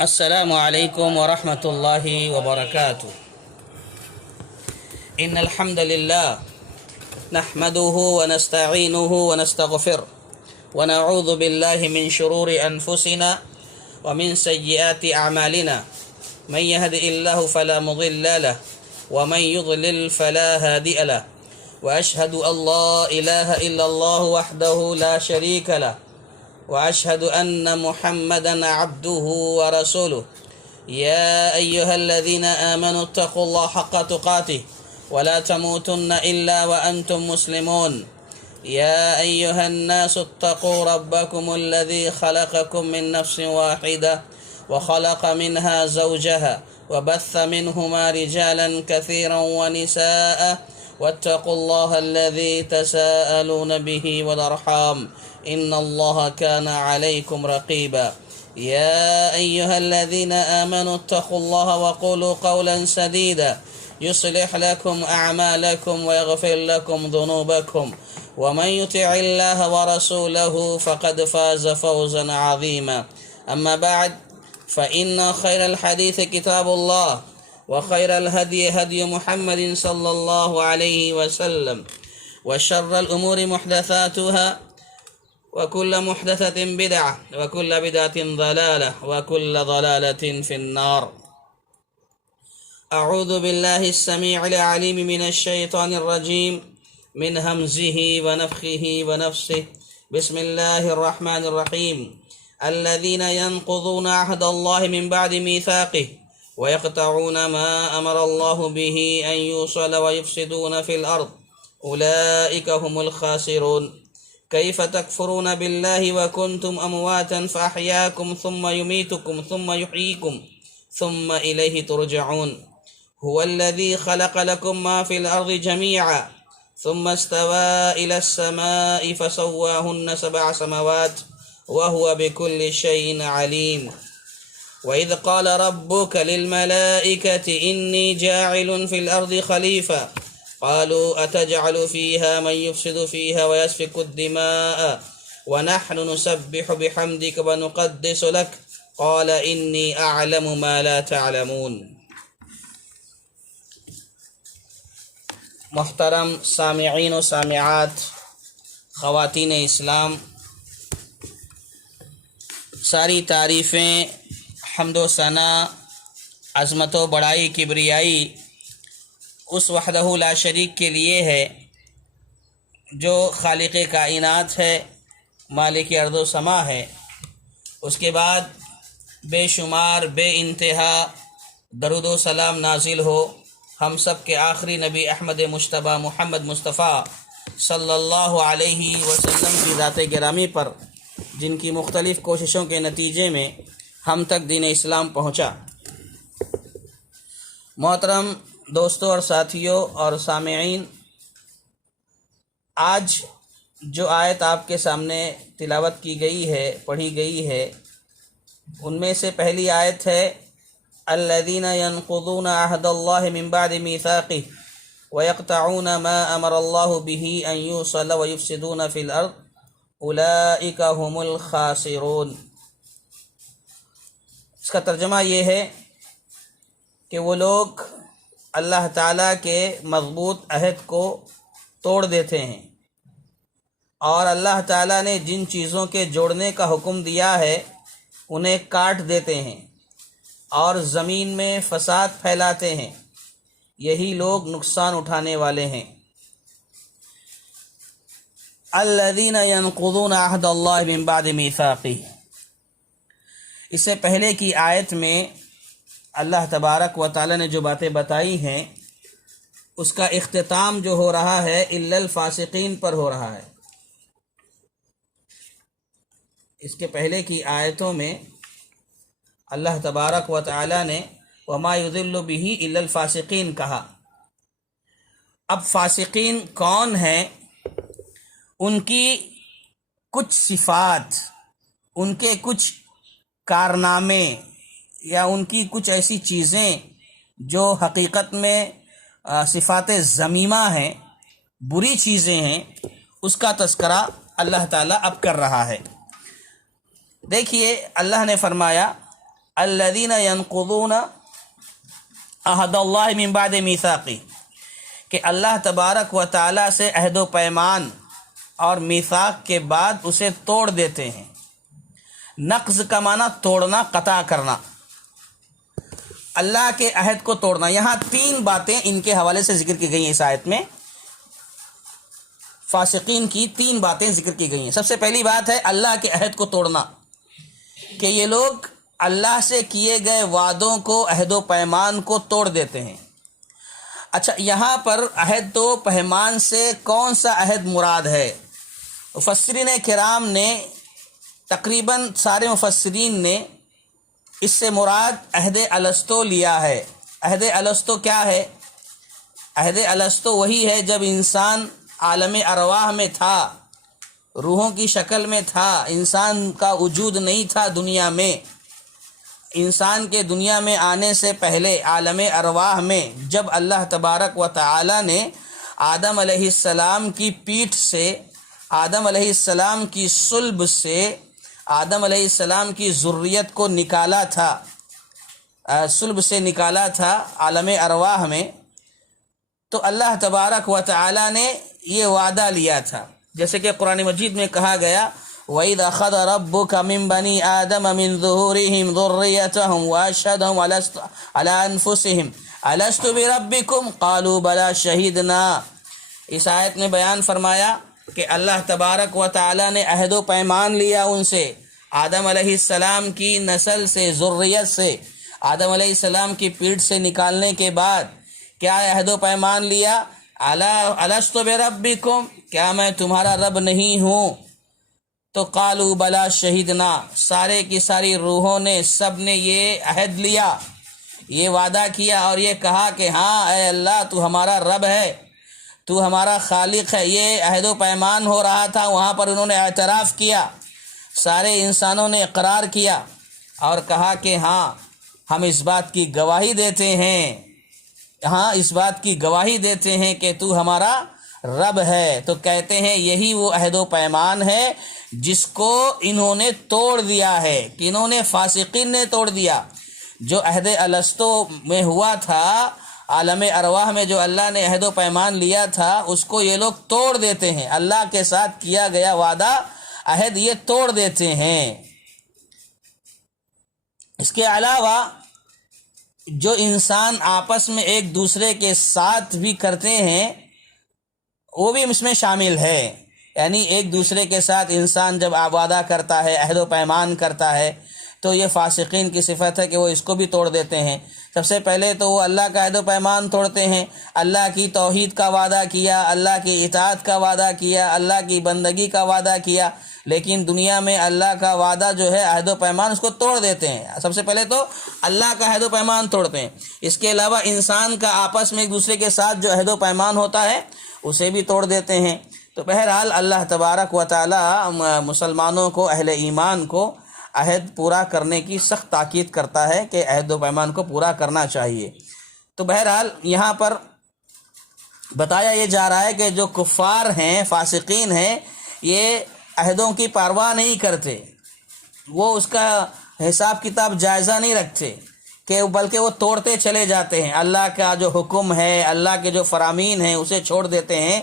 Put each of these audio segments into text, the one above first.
السلام عليكم ورحمة الله وبركاته. إن الحمد لله نحمده ونستعينه ونستغفره ونعوذ بالله من شرور أنفسنا ومن سيئات أعمالنا. من يهد الله فلا مضل له ومن يضلل فلا هادي له، وأشهد أن لا إله إلا الله وحده لا شريك له، وأشهد أن محمدا عبده ورسوله. يا أيها الذين آمنوا اتقوا الله حق تقاته ولا تموتن إلا وأنتم مسلمون. يا أيها الناس اتقوا ربكم الذي خلقكم من نفس واحدة وخلق منها زوجها وبث منهما رجالا كثيرا ونساء، واتقوا الله الذي تساءلون به والأرحام إن الله كان عليكم رقيبا. يا أيها الذين آمنوا اتقوا الله وقولوا قولا سديدا يصلح لكم أعمالكم ويغفر لكم ذنوبكم، ومن يطع الله ورسوله فقد فاز فوزا عظيما. أما بعد، فإن خير الحديث كتاب الله، وخير الهدي هدي محمد صلى الله عليه وسلم، وشر الأمور محدثاتها، وكل محدثة بدعة، وكل بدعة ضلالة، وكل ضلالة في النار. أعوذ بالله السميع العليم من الشيطان الرجيم من همزه ونفخه ونفسه. بسم الله الرحمن الرحيم. الذين ينقضون عهد الله من بعد ميثاقه ويقطعون ما أمر الله به أن يوصل ويفسدون في الأرض أولئك هم الخاسرون. كيف تكفرون بالله وكنتم أمواتا فأحياكم ثم يميتكم ثم يحييكم ثم إليه ترجعون. هو الذي خلق لكم ما في الأرض جميعا ثم استوى إلى السماء فسواهن 7 سماوات وهو بكل شيء عليم. وإذ قال ربك للملائكة إني جاعل في الأرض خليفة قالوا أتجعل فيها من يفسد فيها ويسفك الدماء ونحن نسبح بحمدك ونقدس لك قال إني أعلم ما لا تعلمون. محترم سامعین و سامعات، خواتین اسلام، ساری تعریفیں، حمد و ثنا، عظمت و بڑائی، کبریائی اس وحدہ لا شریک کے لیے ہے جو خالق کائنات ہے، مالک ارض و سما ہے۔ اس کے بعد بے شمار بے انتہا درود و سلام نازل ہو ہم سب کے آخری نبی احمد مجتبیٰ محمد مصطفیٰ صلی اللہ علیہ وسلم کی ذات گرامی پر، جن کی مختلف کوششوں کے نتیجے میں ہم تک دین اسلام پہنچا۔ محترم دوستوں اور ساتھیوں اور سامعین، آج جو آیت آپ کے سامنے تلاوت کی گئی ہے، پڑھی گئی ہے، ان میں سے پہلی آیت ہے الذين ينقضون عهد الله من بعد ميثاقه ويقطعون ما أمر الله به أن يوصل ويفسدون في الأرض أولئك هم الخاسرون۔ اس کا ترجمہ یہ ہے کہ وہ لوگ اللہ تعالیٰ کے مضبوط عہد کو توڑ دیتے ہیں، اور اللہ تعالیٰ نے جن چیزوں کے جوڑنے کا حکم دیا ہے انہیں کاٹ دیتے ہیں اور زمین میں فساد پھیلاتے ہیں۔ یہی لوگ نقصان اٹھانے والے ہیں۔ الذین ینقضون عہد اللہ من بعد میثاقہ، اس سے پہلے کی آیت میں اللہ تبارک و تعالی نے جو باتیں بتائی ہیں اس کا اختتام جو ہو رہا ہے الا الفاسقین پر ہو رہا ہے۔ اس کے پہلے کی آیتوں میں اللہ تبارک و تعالی نے وما یضل بہ الا الفاسقین کہا۔ اب فاسقین کون ہیں؟ ان کی کچھ صفات، ان کے کچھ کارنامے یا ان کی کچھ ایسی چیزیں جو حقیقت میں صفات ذمیمہ ہیں، بری چیزیں ہیں، اس کا تذکرہ اللہ تعالیٰ اب کر رہا ہے۔ دیکھیے اللہ نے فرمایا الذین ینقضون عہد اللہ من بعد میثاقہ، کہ اللہ تبارک و تعالیٰ سے عہد و پیمان اور میثاق کے بعد اسے توڑ دیتے ہیں۔ نقض کا معنی توڑنا، قطع کرنا، اللہ کے عہد کو توڑنا۔ یہاں تین باتیں ان کے حوالے سے ذکر کی گئی ہیں، اس آیت میں فاسقین کی تین باتیں ذکر کی گئی ہیں۔ سب سے پہلی بات ہے اللہ کے عہد کو توڑنا، کہ یہ لوگ اللہ سے کیے گئے وعدوں کو، عہد و پیمان کو توڑ دیتے ہیں۔ اچھا، یہاں پر عہد و پیمان سے کون سا عہد مراد ہے؟ مفسرین کرام نے، تقریباً سارے مفسرین نے اس سے مراد عہد الستو لیا ہے۔ عہد الستو کیا ہے؟ عہد الستو وہی ہے جب انسان عالم ارواح میں تھا، روحوں کی شکل میں تھا، انسان کا وجود نہیں تھا دنیا میں۔ انسان کے دنیا میں آنے سے پہلے عالم ارواح میں جب اللہ تبارک و تعالی نے آدم علیہ السلام کی پیٹھ سے، آدم علیہ السلام کی صلب سے، آدم علیہ السلام کی ذریت کو نکالا تھا، صلب سے نکالا تھا عالم ارواح میں، تو اللہ تبارک و تعالی نے یہ وعدہ لیا تھا، جیسے کہ قرآن مجید میں کہا گیا وَإِذْ أَخَذَ رَبُّكَ مِنْ بَنِي آدَمَ مِنْ ظُهُورِهِمْ ذُرِّيَّتَهُمْ وَأَشْهَدَهُمْ عَلَىٰ أَنفُسِهِمْ أَلَسْتُ بِرَبِّكُمْ قَالُوا بَلَىٰ شَهِدْنَا۔ اس آیت میں بیان فرمایا کہ اللہ تبارک و تعالی نے عہد و پیمان لیا ان سے، آدم علیہ السلام کی نسل سے، ذریت سے، آدم علیہ السلام کی پیٹھ سے نکالنے کے بعد کیا عہد و پیمان لیا؟ أَلَسْتُ بِرَبِّكُمْ، کیا میں تمہارا رب نہیں ہوں؟ تو قالوا بلا شہیدنا، سارے کی ساری روحوں نے، سب نے یہ عہد لیا، یہ وعدہ کیا اور یہ کہا کہ ہاں اے اللہ تو ہمارا رب ہے، تو ہمارا خالق ہے۔ یہ عہد و پیمان ہو رہا تھا، وہاں پر انہوں نے اعتراف کیا، سارے انسانوں نے اقرار کیا اور کہا کہ ہاں ہم اس بات کی گواہی دیتے ہیں، ہاں اس بات کی گواہی دیتے ہیں کہ تو ہمارا رب ہے۔ تو کہتے ہیں یہی وہ عہد و پیمان ہے جس کو انہوں نے توڑ دیا ہے، کہ انہوں نے، فاسقین نے توڑ دیا۔ جو عہد الستو میں ہوا تھا، عالم ارواح میں جو اللہ نے عہد و پیمان لیا تھا، اس کو یہ لوگ توڑ دیتے ہیں، اللہ کے ساتھ کیا گیا وعدہ، عہد یہ توڑ دیتے ہیں۔ اس کے علاوہ جو انسان آپس میں ایک دوسرے کے ساتھ بھی کرتے ہیں وہ بھی اس میں شامل ہے، یعنی ایک دوسرے کے ساتھ انسان جب وعدہ کرتا ہے، عہد و پیمان کرتا ہے، تو یہ فاسقین کی صفت ہے کہ وہ اس کو بھی توڑ دیتے ہیں۔ سب سے پہلے تو وہ اللہ کا عہد و پیمان توڑتے ہیں، اللہ کی توحید کا وعدہ کیا، اللہ کی اطاعت کا وعدہ کیا، اللہ کی بندگی کا وعدہ کیا، لیکن دنیا میں اللہ کا وعدہ جو ہے، عہد و پیمان، اس کو توڑ دیتے ہیں۔ سب سے پہلے تو اللہ کا عہد و پیمان توڑتے ہیں، اس کے علاوہ انسان کا آپس میں ایک دوسرے کے ساتھ جو عہد و پیمان ہوتا ہے اسے بھی توڑ دیتے ہیں۔ تو بہرحال اللہ تبارک و تعالی مسلمانوں کو، اہل ایمان کو عہد پورا کرنے کی سخت تاکید کرتا ہے کہ عہد و پیمان کو پورا کرنا چاہیے۔ تو بہرحال یہاں پر بتایا یہ جا رہا ہے کہ جو کفار ہیں، فاسقین ہیں، یہ عہدوں کی پرواہ نہیں کرتے، وہ اس کا حساب کتاب جائزہ نہیں رکھتے، کہ بلکہ وہ توڑتے چلے جاتے ہیں۔ اللہ کا جو حکم ہے، اللہ کے جو فرامین ہیں اسے چھوڑ دیتے ہیں،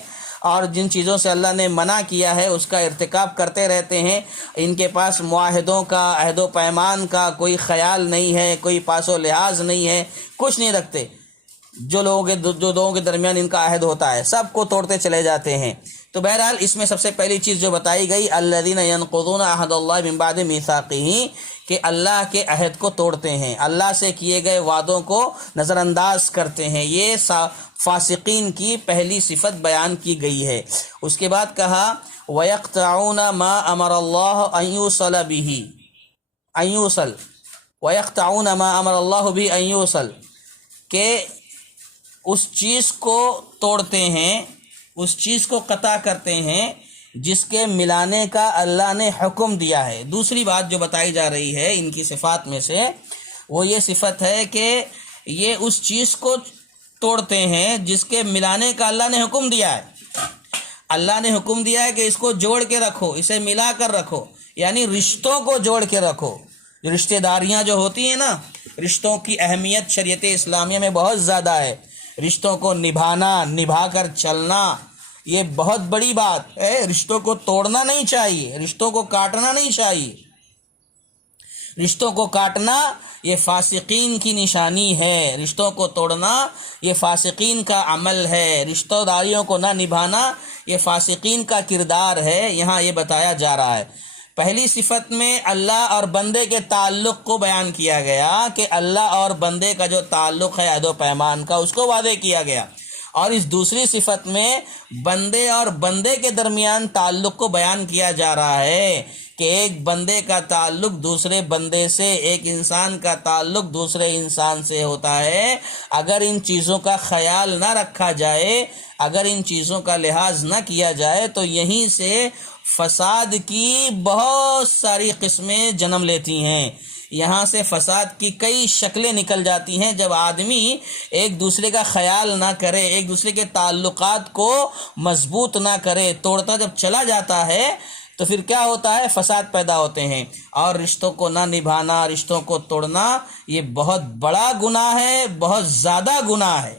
اور جن چیزوں سے اللہ نے منع کیا ہے اس کا ارتکاب کرتے رہتے ہیں۔ ان کے پاس معاہدوں کا، عہد و پیمان کا کوئی خیال نہیں ہے، کوئی پاس و لحاظ نہیں ہے، کچھ نہیں رکھتے۔ جو لوگوں کے درمیان ان کا عہد ہوتا ہے سب کو توڑتے چلے جاتے ہیں۔ تو بہرحال اس میں سب سے پہلی چیز جو بتائی گئی، الذین ینقضون عہد اللہ من بعد میثاقہ، کہ اللہ کے عہد کو توڑتے ہیں، اللہ سے کیے گئے وعدوں کو نظر انداز کرتے ہیں۔ یہ فاسقین کی پہلی صفت بیان کی گئی ہے۔ اس کے بعد کہا وَيَقْطَعُونَ مَا أَمَرَ اللَّهُ أَن يُوصَلَ بِهِ أَن يُوصَلْ وَيَقْطَعُونَ مَا أَمَرَ اللَّهُ بِهِ أَن يُوصَلْ، کہ اس چیز کو توڑتے ہیں، اس چیز کو قطع کرتے ہیں جس کے ملانے کا اللہ نے حکم دیا ہے۔ دوسری بات جو بتائی جا رہی ہے ان کی صفات میں سے، وہ یہ صفت ہے کہ یہ اس چیز کو توڑتے ہیں جس کے ملانے کا اللہ نے حکم دیا ہے۔ اللہ نے حکم دیا ہے کہ اس کو جوڑ کے رکھو، اسے ملا کر رکھو، یعنی رشتوں کو جوڑ کے رکھو۔ جو رشتہ داریاں جو ہوتی ہیں نا، رشتوں کی اہمیت شریعت اسلامیہ میں بہت زیادہ ہے۔ رشتوں کو نبھانا، نبھا کر چلنا، یہ بہت بڑی بات ہے۔ رشتوں کو توڑنا نہیں چاہیے، رشتوں کو کاٹنا نہیں چاہیے۔ رشتوں کو کاٹنا یہ فاسقین کی نشانی ہے، رشتوں کو توڑنا یہ فاسقین کا عمل ہے، رشتہ داریوں کو نہ نبھانا یہ فاسقین کا کردار ہے۔ یہاں یہ بتایا جا رہا ہے، پہلی صفت میں اللہ اور بندے کے تعلق کو بیان کیا گیا کہ اللہ اور بندے کا جو تعلق ہے عہد و پیمان کا، اس کو واضح کیا گیا، اور اس دوسری صفت میں بندے اور بندے کے درمیان تعلق کو بیان کیا جا رہا ہے کہ ایک بندے کا تعلق دوسرے بندے سے، ایک انسان کا تعلق دوسرے انسان سے ہوتا ہے۔ اگر ان چیزوں کا خیال نہ رکھا جائے، اگر ان چیزوں کا لحاظ نہ کیا جائے تو یہیں سے فساد کی بہت ساری قسمیں جنم لیتی ہیں۔ یہاں سے فساد کی کئی شکلیں نکل جاتی ہیں جب آدمی ایک دوسرے کا خیال نہ کرے، ایک دوسرے کے تعلقات کو مضبوط نہ کرے، توڑتا جب چلا جاتا ہے تو پھر کیا ہوتا ہے؟ فساد پیدا ہوتے ہیں۔ اور رشتوں کو نہ نبھانا، رشتوں کو توڑنا یہ بہت بڑا گناہ ہے، بہت زیادہ گناہ ہے۔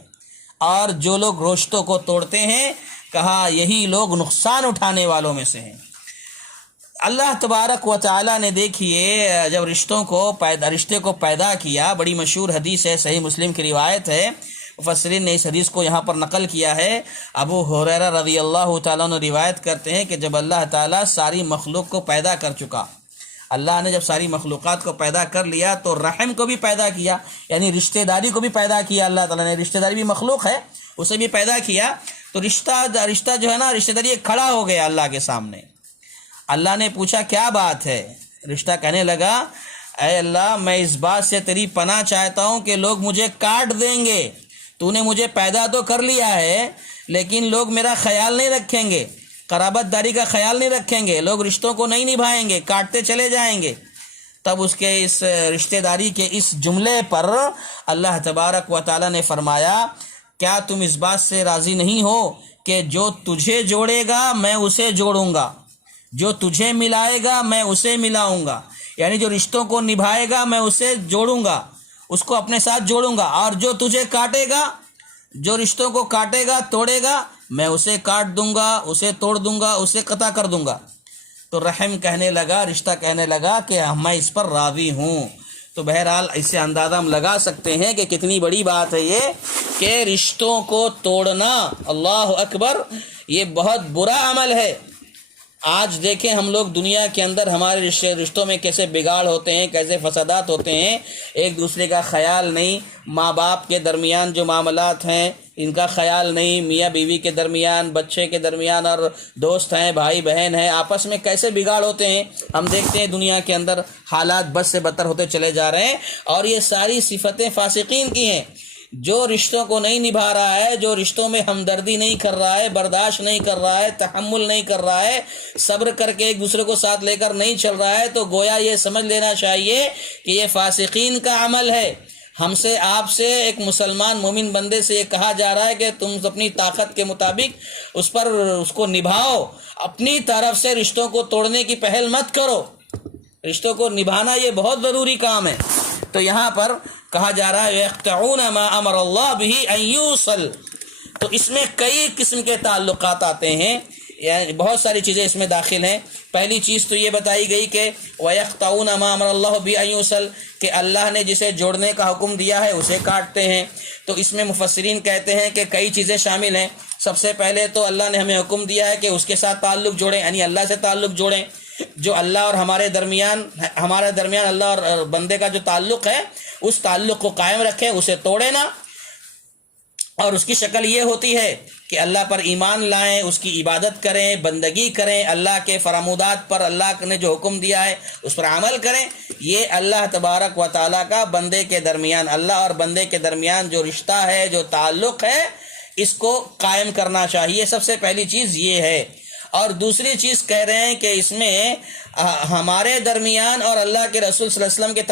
اور جو لوگ رشتوں کو توڑتے ہیں، کہا یہی لوگ نقصان اٹھانے والوں میں سے ہیں۔ اللہ تبارک و تعالی نے دیکھیے جب رشتے کو پیدا کیا، بڑی مشہور حدیث ہے، صحیح مسلم کی روایت ہے، مفسرین نے اس حدیث کو یہاں پر نقل کیا ہے۔ ابو ہریرہ رضی اللہ تعالیٰ عنہ روایت کرتے ہیں کہ جب اللہ تعالیٰ ساری مخلوق کو پیدا کر چکا، اللہ نے جب ساری مخلوقات کو پیدا کر لیا تو رحم کو بھی پیدا کیا، یعنی رشتہ داری کو بھی پیدا کیا۔ اللہ تعالیٰ نے رشتہ داری بھی مخلوق ہے، اسے بھی پیدا کیا، تو رشتہ جو ہے نا، رشتہ داری کھڑا ہو گیا اللہ کے سامنے۔ اللہ نے پوچھا کیا بات ہے؟ رشتہ کہنے لگا اے اللہ، میں اس بات سے تیری پناہ چاہتا ہوں کہ لوگ مجھے کاٹ دیں گے۔ تو نے مجھے پیدا تو کر لیا ہے لیکن لوگ میرا خیال نہیں رکھیں گے، قرابت داری کا خیال نہیں رکھیں گے، لوگ رشتوں کو نہیں نبھائیں گے، کاٹتے چلے جائیں گے۔ تب اس کے اس رشتہ داری کے اس جملے پر اللہ تبارک و تعالی نے فرمایا کیا تم اس بات سے راضی نہیں ہو کہ جو تجھے جوڑے گا میں اسے جوڑوں گا، جو تجھے ملائے گا میں اسے ملاؤں گا، یعنی جو رشتوں کو نبھائے گا میں اسے جوڑوں گا، اس کو اپنے ساتھ جوڑوں گا، اور جو تجھے کاٹے گا، جو رشتوں کو کاٹے گا، توڑے گا، میں اسے کاٹ دوں گا، اسے توڑ دوں گا، اسے قطع کر دوں گا۔ تو رحم کہنے لگا، رشتہ کہنے لگا کہ میں اس پر راضی ہوں۔ تو بہرحال اس سے اندازہ ہم لگا سکتے ہیں کہ کتنی بڑی بات ہے یہ کہ رشتوں کو توڑنا، اللہ اکبر، یہ بہت برا عمل ہے۔ آج دیکھیں ہم لوگ دنیا کے اندر ہمارے رشتوں میں کیسے بگاڑ ہوتے ہیں، کیسے فسادات ہوتے ہیں، ایک دوسرے کا خیال نہیں، ماں باپ کے درمیان جو معاملات ہیں ان کا خیال نہیں، میاں بیوی کے درمیان، بچے کے درمیان، اور دوست ہیں، بھائی بہن ہیں، آپس میں کیسے بگاڑ ہوتے ہیں۔ ہم دیکھتے ہیں دنیا کے اندر حالات بد سے بدتر ہوتے چلے جا رہے ہیں، اور یہ ساری صفتیں فاسقین کی ہیں۔ جو رشتوں کو نہیں نبھا رہا ہے، جو رشتوں میں ہمدردی نہیں کر رہا ہے، برداشت نہیں کر رہا ہے، تحمل نہیں کر رہا ہے، صبر کر کے ایک دوسرے کو ساتھ لے کر نہیں چل رہا ہے، تو گویا یہ سمجھ لینا چاہیے کہ یہ فاسقین کا عمل ہے۔ ہم سے، آپ سے، ایک مسلمان مومن بندے سے یہ کہا جا رہا ہے کہ تم اپنی طاقت کے مطابق اس کو نبھاؤ، اپنی طرف سے رشتوں کو توڑنے کی پہل مت کرو۔ رشتوں کو نبھانا یہ بہت ضروری کام ہے۔ تو یہاں پر کہا جا رہا ہے یقطعون ما امر اللہ بہ ان یوصل، تو اس میں کئی قسم کے تعلقات آتے ہیں، یعنی بہت ساری چیزیں اس میں داخل ہیں۔ پہلی چیز تو یہ بتائی گئی کہ وَيَقْطَعُونَ مَا أَمَرَ اللَّهُ بِهِ أَن يُوصَلَ، کہ اللہ نے جسے جوڑنے کا حکم دیا ہے اسے کاٹتے ہیں۔ تو اس میں مفسرین کہتے ہیں کہ کئی چیزیں شامل ہیں۔ سب سے پہلے تو اللہ نے ہمیں حکم دیا ہے کہ اس کے ساتھ تعلق جوڑیں، یعنی اللہ سے تعلق جوڑیں۔ جو اللہ اور ہمارے درمیان اللہ اور بندے کا جو تعلق ہے، اس تعلق کو قائم رکھیں، اسے توڑیں نہ۔ اور اس کی شکل یہ ہوتی ہے کہ اللہ پر ایمان لائیں، اس کی عبادت کریں، بندگی کریں، اللہ کے فرمودات پر، اللہ نے جو حکم دیا ہے اس پر عمل کریں۔ یہ اللہ تبارک و تعالیٰ کا بندے کے درمیان، اللہ اور بندے کے درمیان جو رشتہ ہے، جو تعلق ہے، اس کو قائم کرنا چاہیے۔ سب سے پہلی چیز یہ ہے۔ اور دوسری چیز کہہ رہے ہیں کہ اس میں ہمارے درمیان اور اللہ کے رسول صلی اللہ علیہ وسلم کے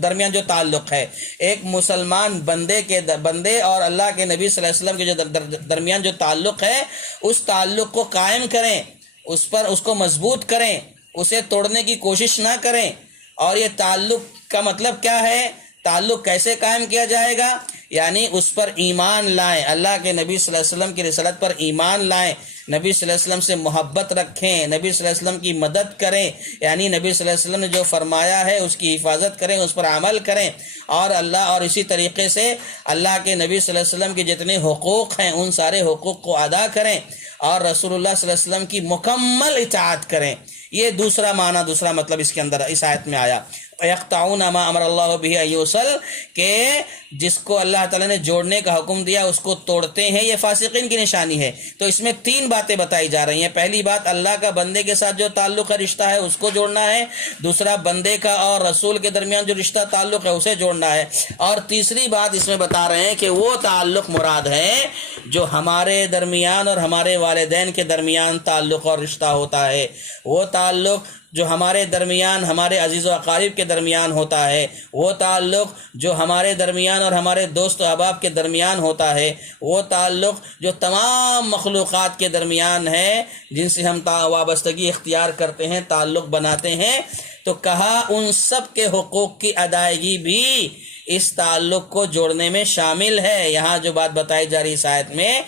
درمیان جو تعلق ہے، ایک مسلمان بندے اور اللہ کے نبی صلی اللہ علیہ وسلم کے جو درمیان جو تعلق ہے، اس تعلق کو قائم کریں، اس کو مضبوط کریں، اسے توڑنے کی کوشش نہ کریں۔ اور یہ تعلق کا مطلب کیا ہے؟ تعلق کیسے قائم کیا جائے گا؟ یعنی اس پر ایمان لائیں، اللہ کے نبی صلی اللہ علیہ وسلم کی رسالت پر ایمان لائیں، نبی صلی اللہ علیہ وسلم سے محبت رکھیں، نبی صلی اللہ علیہ وسلم کی مدد کریں، یعنی نبی صلی اللہ علیہ وسلم نے جو فرمایا ہے اس کی حفاظت کریں، اس پر عمل کریں، اور اسی طریقے سے اللہ کے نبی صلی اللہ علیہ وسلم کے جتنے حقوق ہیں ان سارے حقوق کو ادا کریں، اور رسول اللہ صلی اللہ علیہ وسلم کی مکمل اطاعت کریں۔ یہ دوسرا معنی، دوسرا مطلب اس کے اندر اس آیت میں آیا، یقطعون ما امر اللہ بہ ان یوصل، کہ جس کو اللہ تعالیٰ نے جوڑنے کا حکم دیا اس کو توڑتے ہیں، یہ فاسقین کی نشانی ہے۔ تو اس میں تین باتیں بتائی جا رہی ہیں۔ پہلی بات، اللہ کا بندے کے ساتھ جو تعلق ہے، رشتہ ہے، اس کو جوڑنا ہے۔ دوسرا، بندے کا اور رسول کے درمیان جو رشتہ تعلق ہے اسے جوڑنا ہے۔ اور تیسری بات اس میں بتا رہے ہیں کہ وہ تعلق مراد ہے جو ہمارے درمیان اور ہمارے والدین کے درمیان تعلق اور رشتہ ہوتا ہے، وہ تعلق جو ہمارے درمیان ہمارے عزیز و اقارب کے درمیان ہوتا ہے، وہ تعلق جو ہمارے درمیان اور ہمارے دوست و احباب کے درمیان ہوتا ہے، وہ تعلق جو تمام مخلوقات کے درمیان ہے جن سے ہم وابستگی اختیار کرتے ہیں، تعلق بناتے ہیں۔ تو کہا ان سب کے حقوق کی ادائیگی بھی اس تعلق کو جوڑنے میں شامل ہے۔ یہاں جو بات بتائی جا رہی اس آیت میں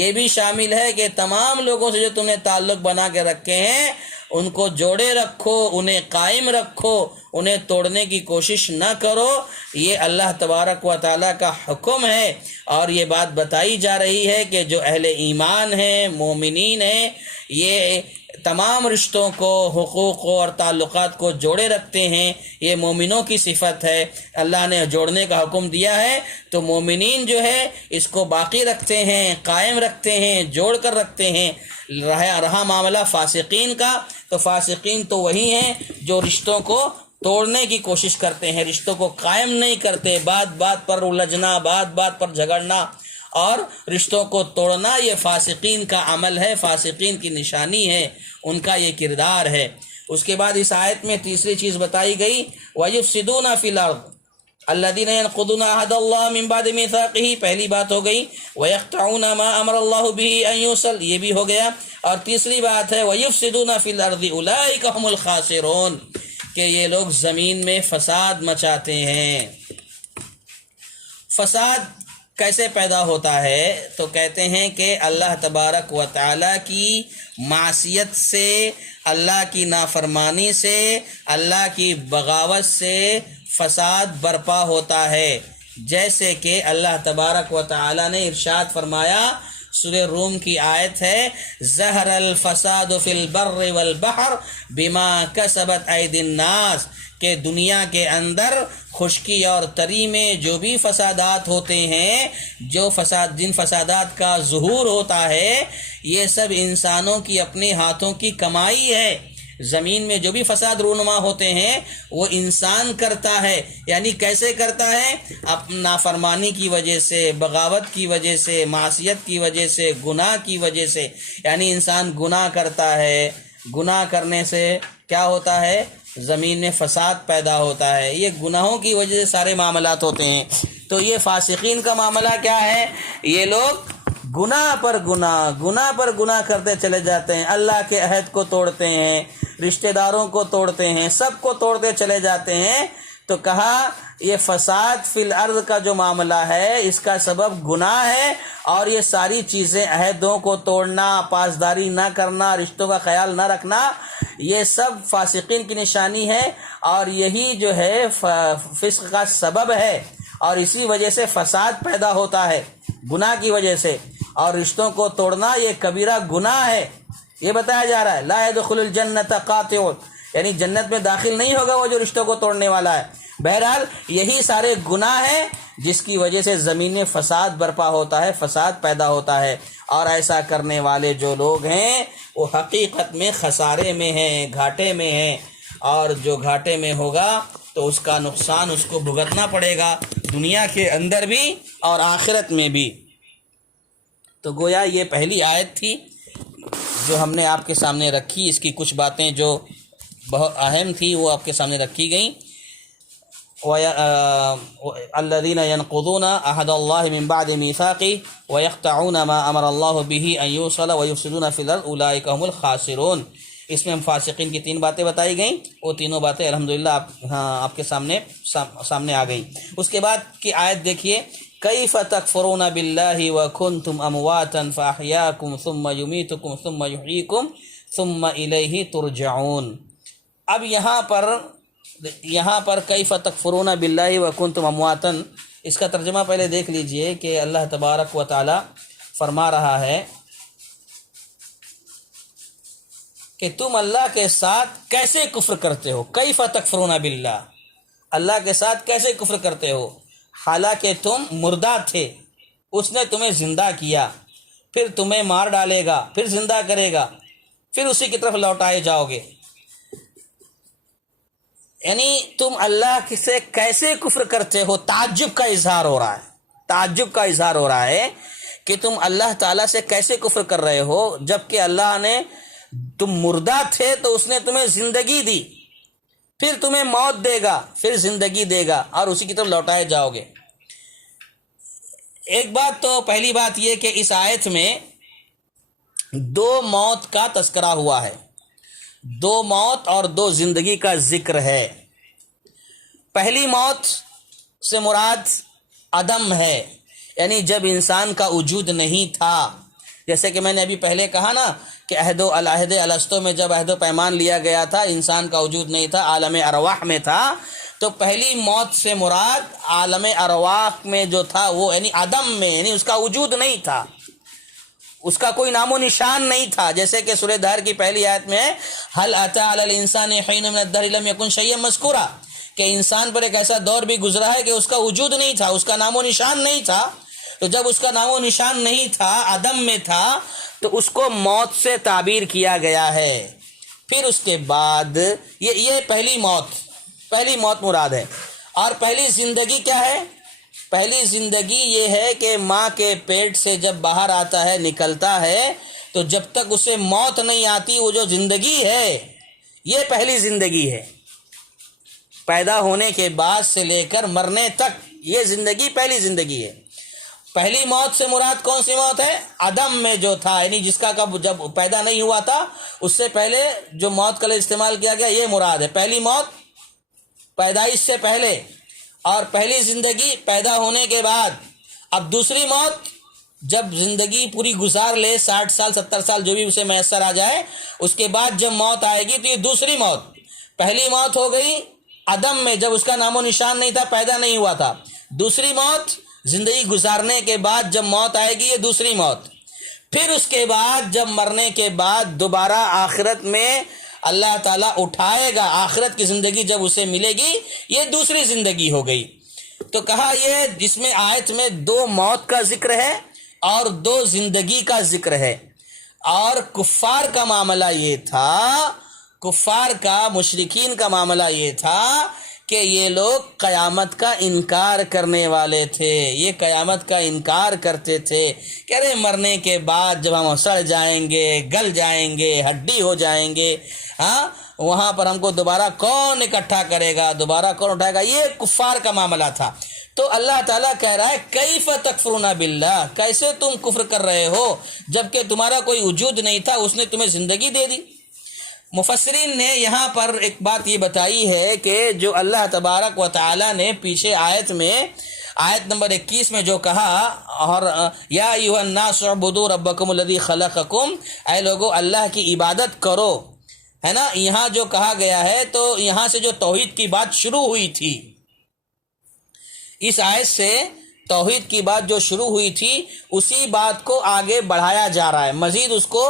یہ بھی شامل ہے کہ تمام لوگوں سے جو تم نے تعلق بنا کے رکھے ہیں ان کو جوڑے رکھو، انہیں قائم رکھو، انہیں توڑنے کی کوشش نہ کرو۔ یہ اللہ تبارک و تعالیٰ کا حکم ہے، اور یہ بات بتائی جا رہی ہے کہ جو اہل ایمان ہیں، مومنین ہیں، یہ تمام رشتوں کو، حقوق کو اور تعلقات کو جوڑے رکھتے ہیں۔ یہ مومنوں کی صفت ہے، اللہ نے جوڑنے کا حکم دیا ہے تو مومنین جو ہے اس کو باقی رکھتے ہیں، قائم رکھتے ہیں، جوڑ کر رکھتے ہیں۔ رہا معاملہ فاسقین کا، تو فاسقین تو وہی ہیں جو رشتوں کو توڑنے کی کوشش کرتے ہیں، رشتوں کو قائم نہیں کرتے، بات بات پر الجھنا، بات بات پر جھگڑنا اور رشتوں کو توڑنا، یہ فاسقین کا عمل ہے، فاسقین کی نشانی ہے، ان کا یہ کردار ہے۔ اس کے بعد اس آیت میں تیسری چیز بتائی گئی، وَيُفْسِدُونَ فِي الْأَرْضِ الَّذِينَ يَنقُضُونَ عَهْدَ اللَّهِ مِن بَعْدِ مِيثَاقِهِ، پہلی بات ہو گئی، وَيَقْطَعُونَ مَا أَمَرَ اللَّهُ بِهِ أَن يُوصَلَ، یہ بھی ہو گیا۔ اور تیسری بات ہے وَيُفْسِدُونَ فِي الْأَرْضِ أُولَئِكَ هُمُ الْخَاسِرُونَ، کہ یہ لوگ زمین میں فساد مچاتے ہیں۔ فساد کیسے پیدا ہوتا ہے؟ تو کہتے ہیں کہ اللہ تبارک و تعالیٰ کی معصیت سے، اللہ کی نافرمانی سے، اللہ کی بغاوت سے فساد برپا ہوتا ہے۔ جیسے کہ اللہ تبارک و تعالیٰ نے ارشاد فرمایا، سورہ روم کی آیت ہے، ظہر الفساد فی البر والبحر بما کسبت ایدی الناس، کہ دنیا کے اندر خشکی اور تری میں جو بھی فسادات ہوتے ہیں، جن فسادات کا ظہور ہوتا ہے، یہ سب انسانوں کی اپنے ہاتھوں کی کمائی ہے۔ زمین میں جو بھی فساد رونما ہوتے ہیں وہ انسان کرتا ہے۔ یعنی کیسے کرتا ہے؟ نافرمانی کی وجہ سے، بغاوت کی وجہ سے، معصیت کی وجہ سے، گناہ کی وجہ سے۔ یعنی انسان گناہ کرتا ہے، گناہ کرنے سے کیا ہوتا ہے؟ زمین میں فساد پیدا ہوتا ہے۔ یہ گناہوں کی وجہ سے سارے معاملات ہوتے ہیں۔ تو یہ فاسقین کا معاملہ کیا ہے؟ یہ لوگ گناہ پر گناہ کرتے چلے جاتے ہیں، اللہ کے عہد کو توڑتے ہیں، رشتہ داروں کو توڑتے ہیں، سب کو توڑتے چلے جاتے ہیں۔ تو کہا یہ فساد فی الارض کا جو معاملہ ہے اس کا سبب گناہ ہے، اور یہ ساری چیزیں، عہدوں کو توڑنا، پاسداری نہ کرنا، رشتوں کا خیال نہ رکھنا، یہ سب فاسقین کی نشانی ہے، اور یہی جو ہے فسق کا سبب ہے، اور اسی وجہ سے فساد پیدا ہوتا ہے، گناہ کی وجہ سے۔ اور رشتوں کو توڑنا یہ کبیرہ گناہ ہے، یہ بتایا جا رہا ہے۔ لا يدخل الجنت قاطع، یعنی جنت میں داخل نہیں ہوگا وہ جو رشتوں کو توڑنے والا ہے۔ بہرحال یہی سارے گناہ ہیں جس کی وجہ سے زمین میں فساد برپا ہوتا ہے، فساد پیدا ہوتا ہے، اور ایسا کرنے والے جو لوگ ہیں وہ حقیقت میں خسارے میں ہیں، گھاٹے میں ہیں، اور جو گھاٹے میں ہوگا تو اس کا نقصان اس کو بھگتنا پڑے گا، دنیا کے اندر بھی اور آخرت میں بھی۔ تو گویا یہ پہلی آیت تھی جو ہم نے آپ کے سامنے رکھی، اس کی کچھ باتیں جو بہت اہم تھی وہ آپ کے سامنے رکھی گئیں۔ الذين ينقضون عهد الله من بعد ميثاقه ويقطعون ما امر الله به ان يوصل ويفسدون في الارض اولئك هم الخاسرون، اس میں ہم فاسقین کی 3 باتیں بتائی گئیں، وہ تینوں باتیں الحمدللہ آپ کے سامنے آ گئیں۔ اس کے بعد کی آیت دیکھیے، کیف تکفرون باللہ وکنتم امواتا فاحیاکم ثم یمیتکم ثم یحییکم ثم الیہ ترجعون۔ اب یہاں پر کیف تکفرون باللہ وکنتم امواتا، اس کا ترجمہ پہلے دیکھ لیجئے کہ اللہ تبارک و تعالی فرما رہا ہے کہ تم اللہ کے ساتھ کیسے کفر کرتے ہو، کیف تکفرون باللہ، اللہ کے ساتھ کیسے کفر کرتے ہو حالانکہ تم مردہ تھے، اس نے تمہیں زندہ کیا، پھر تمہیں مار ڈالے گا، پھر زندہ کرے گا، پھر اسی کی طرف لوٹائے جاؤ گے۔ یعنی تم اللہ سے کیسے کفر کرتے ہو، تعجب کا اظہار ہو رہا ہے، تعجب کا اظہار ہو رہا ہے کہ تم اللہ تعالیٰ سے کیسے کفر کر رہے ہو، جبکہ اللہ نے، تم مردہ تھے تو اس نے تمہیں زندگی دی، پھر تمہیں موت دے گا، پھر زندگی دے گا، اور اسی کی طرف لوٹائے جاؤ گے۔ ایک بات تو، پہلی بات یہ کہ اس آیت میں 2 موت کا تذکرہ ہوا ہے، 2 موت اور 2 زندگی کا ذکر ہے۔ پہلی موت سے مراد عدم ہے، یعنی جب انسان کا وجود نہیں تھا، جیسے کہ میں نے ابھی پہلے کہا نا کہ عہد و العہد الستو میں جب عہد و پیمان لیا گیا تھا، انسان کا وجود نہیں تھا، عالم ارواح میں تھا، تو پہلی موت سے مراد عالم ارواح میں جو تھا وہ یعنی عدم میں، یعنی اس کا وجود نہیں تھا، اس کا کوئی نام و نشان نہیں تھا، جیسے کہ سورہ دہر کی پہلی آیت میں ہے هل اتى على الانسان حين من الدهر لم يكن شيئا مذكورا، کہ انسان پر ایک ایسا دور بھی گزرا ہے کہ اس کا وجود نہیں تھا، اس کا نام و نشان نہیں تھا۔ تو جب اس کا نام و نشان نہیں تھا، عدم میں تھا، تو اس کو موت سے تعبیر کیا گیا ہے۔ پھر اس کے بعد یہ پہلی موت مراد ہے۔ اور پہلی زندگی کیا ہے؟ پہلی زندگی یہ ہے کہ ماں کے پیٹ سے جب باہر آتا ہے، نکلتا ہے، تو جب تک اسے موت نہیں آتی، وہ جو زندگی ہے یہ پہلی زندگی ہے۔ پیدا ہونے کے بعد سے لے کر مرنے تک یہ زندگی پہلی زندگی ہے۔ پہلی موت سے مراد کون سی موت ہے؟ عدم میں جو تھا، یعنی جس کا جب پیدا نہیں ہوا تھا، اس سے پہلے جو موت کا لفظ استعمال کیا گیا، یہ مراد ہے۔ پہلی موت پیدائش سے پہلے، اور پہلی زندگی پیدا ہونے کے بعد۔ اب دوسری موت جب زندگی پوری گزار لے، 60 سال 70 سال جو بھی اسے میسر آ جائے، اس کے بعد جب موت آئے گی تو یہ دوسری موت۔ پہلی موت ہو گئی عدم میں، جب اس کا نام و نشان نہیں تھا، پیدا نہیں ہوا تھا۔ دوسری موت زندگی گزارنے کے بعد جب موت آئے گی، یہ دوسری موت۔ پھر اس کے بعد جب مرنے کے بعد دوبارہ آخرت میں اللہ تعالیٰ اٹھائے گا، آخرت کی زندگی جب اسے ملے گی، یہ دوسری زندگی ہو گئی۔ تو کہا یہ جس میں آیت میں 2 موت کا ذکر ہے اور 2 زندگی کا ذکر ہے۔ اور کفار کا معاملہ یہ تھا، کفار کا، مشرکین کا معاملہ یہ تھا کہ یہ لوگ قیامت کا انکار کرنے والے تھے، یہ قیامت کا انکار کرتے تھے کہ ارے مرنے کے بعد جب ہم سڑ جائیں گے، گل جائیں گے، ہڈی ہو جائیں گے، ہاں وہاں پر ہم کو دوبارہ کون اکٹھا کرے گا، دوبارہ کون اٹھائے گا، یہ کفار کا معاملہ تھا۔ تو اللہ تعالیٰ کہہ رہا ہے کیف تکفرون باللہ، کیسے تم کفر کر رہے ہو جبکہ تمہارا کوئی وجود نہیں تھا، اس نے تمہیں زندگی دے دی۔ مفسرین نے یہاں پر ایک بات یہ بتائی ہے کہ جو اللہ تبارک و تعالی نے پیچھے آیت میں، آیت نمبر 21 میں جو کہا، اور یا ایھا الناس اعبدوا ربکم الذی خلقکم، اے لوگو اللہ کی عبادت کرو، ہے نا۔ یہاں جو کہا گیا ہے تو یہاں سے جو توحید کی بات شروع ہوئی تھی، اس آیت سے توحید کی بات جو شروع ہوئی تھی، اسی بات کو آگے بڑھایا جا رہا ہے، مزید اس کو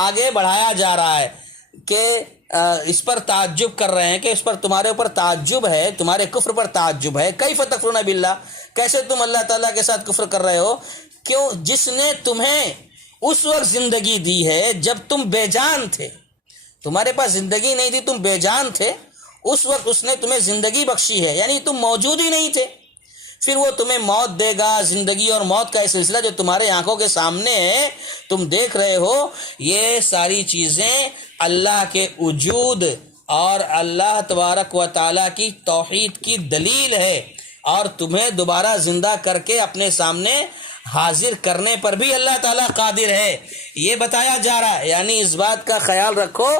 آگے بڑھایا جا رہا ہے کہ اس پر تعجب کر رہے ہیں، کہ اس پر تمہارے اوپر تعجب ہے، تمہارے کفر پر تعجب ہے۔ کیف تکفرون باللہ، کیسے تم اللہ تعالیٰ کے ساتھ کفر کر رہے ہو، کیوں؟ جس نے تمہیں اس وقت زندگی دی ہے جب تم بے جان تھے، تمہارے پاس زندگی نہیں تھی، تم بے جان تھے، اس وقت اس نے تمہیں زندگی بخشی ہے، یعنی تم موجود ہی نہیں تھے۔ پھر وہ تمہیں موت دے گا۔ زندگی اور موت کا یہ سلسلہ جو تمہارے آنکھوں کے سامنے ہے، تم دیکھ رہے ہو، یہ ساری چیزیں اللہ کے وجود اور اللہ تبارک و تعالیٰ کی توحید کی دلیل ہے، اور تمہیں دوبارہ زندہ کر کے اپنے سامنے حاضر کرنے پر بھی اللہ تعالیٰ قادر ہے، یہ بتایا جا رہا ہے۔ یعنی اس بات کا خیال رکھو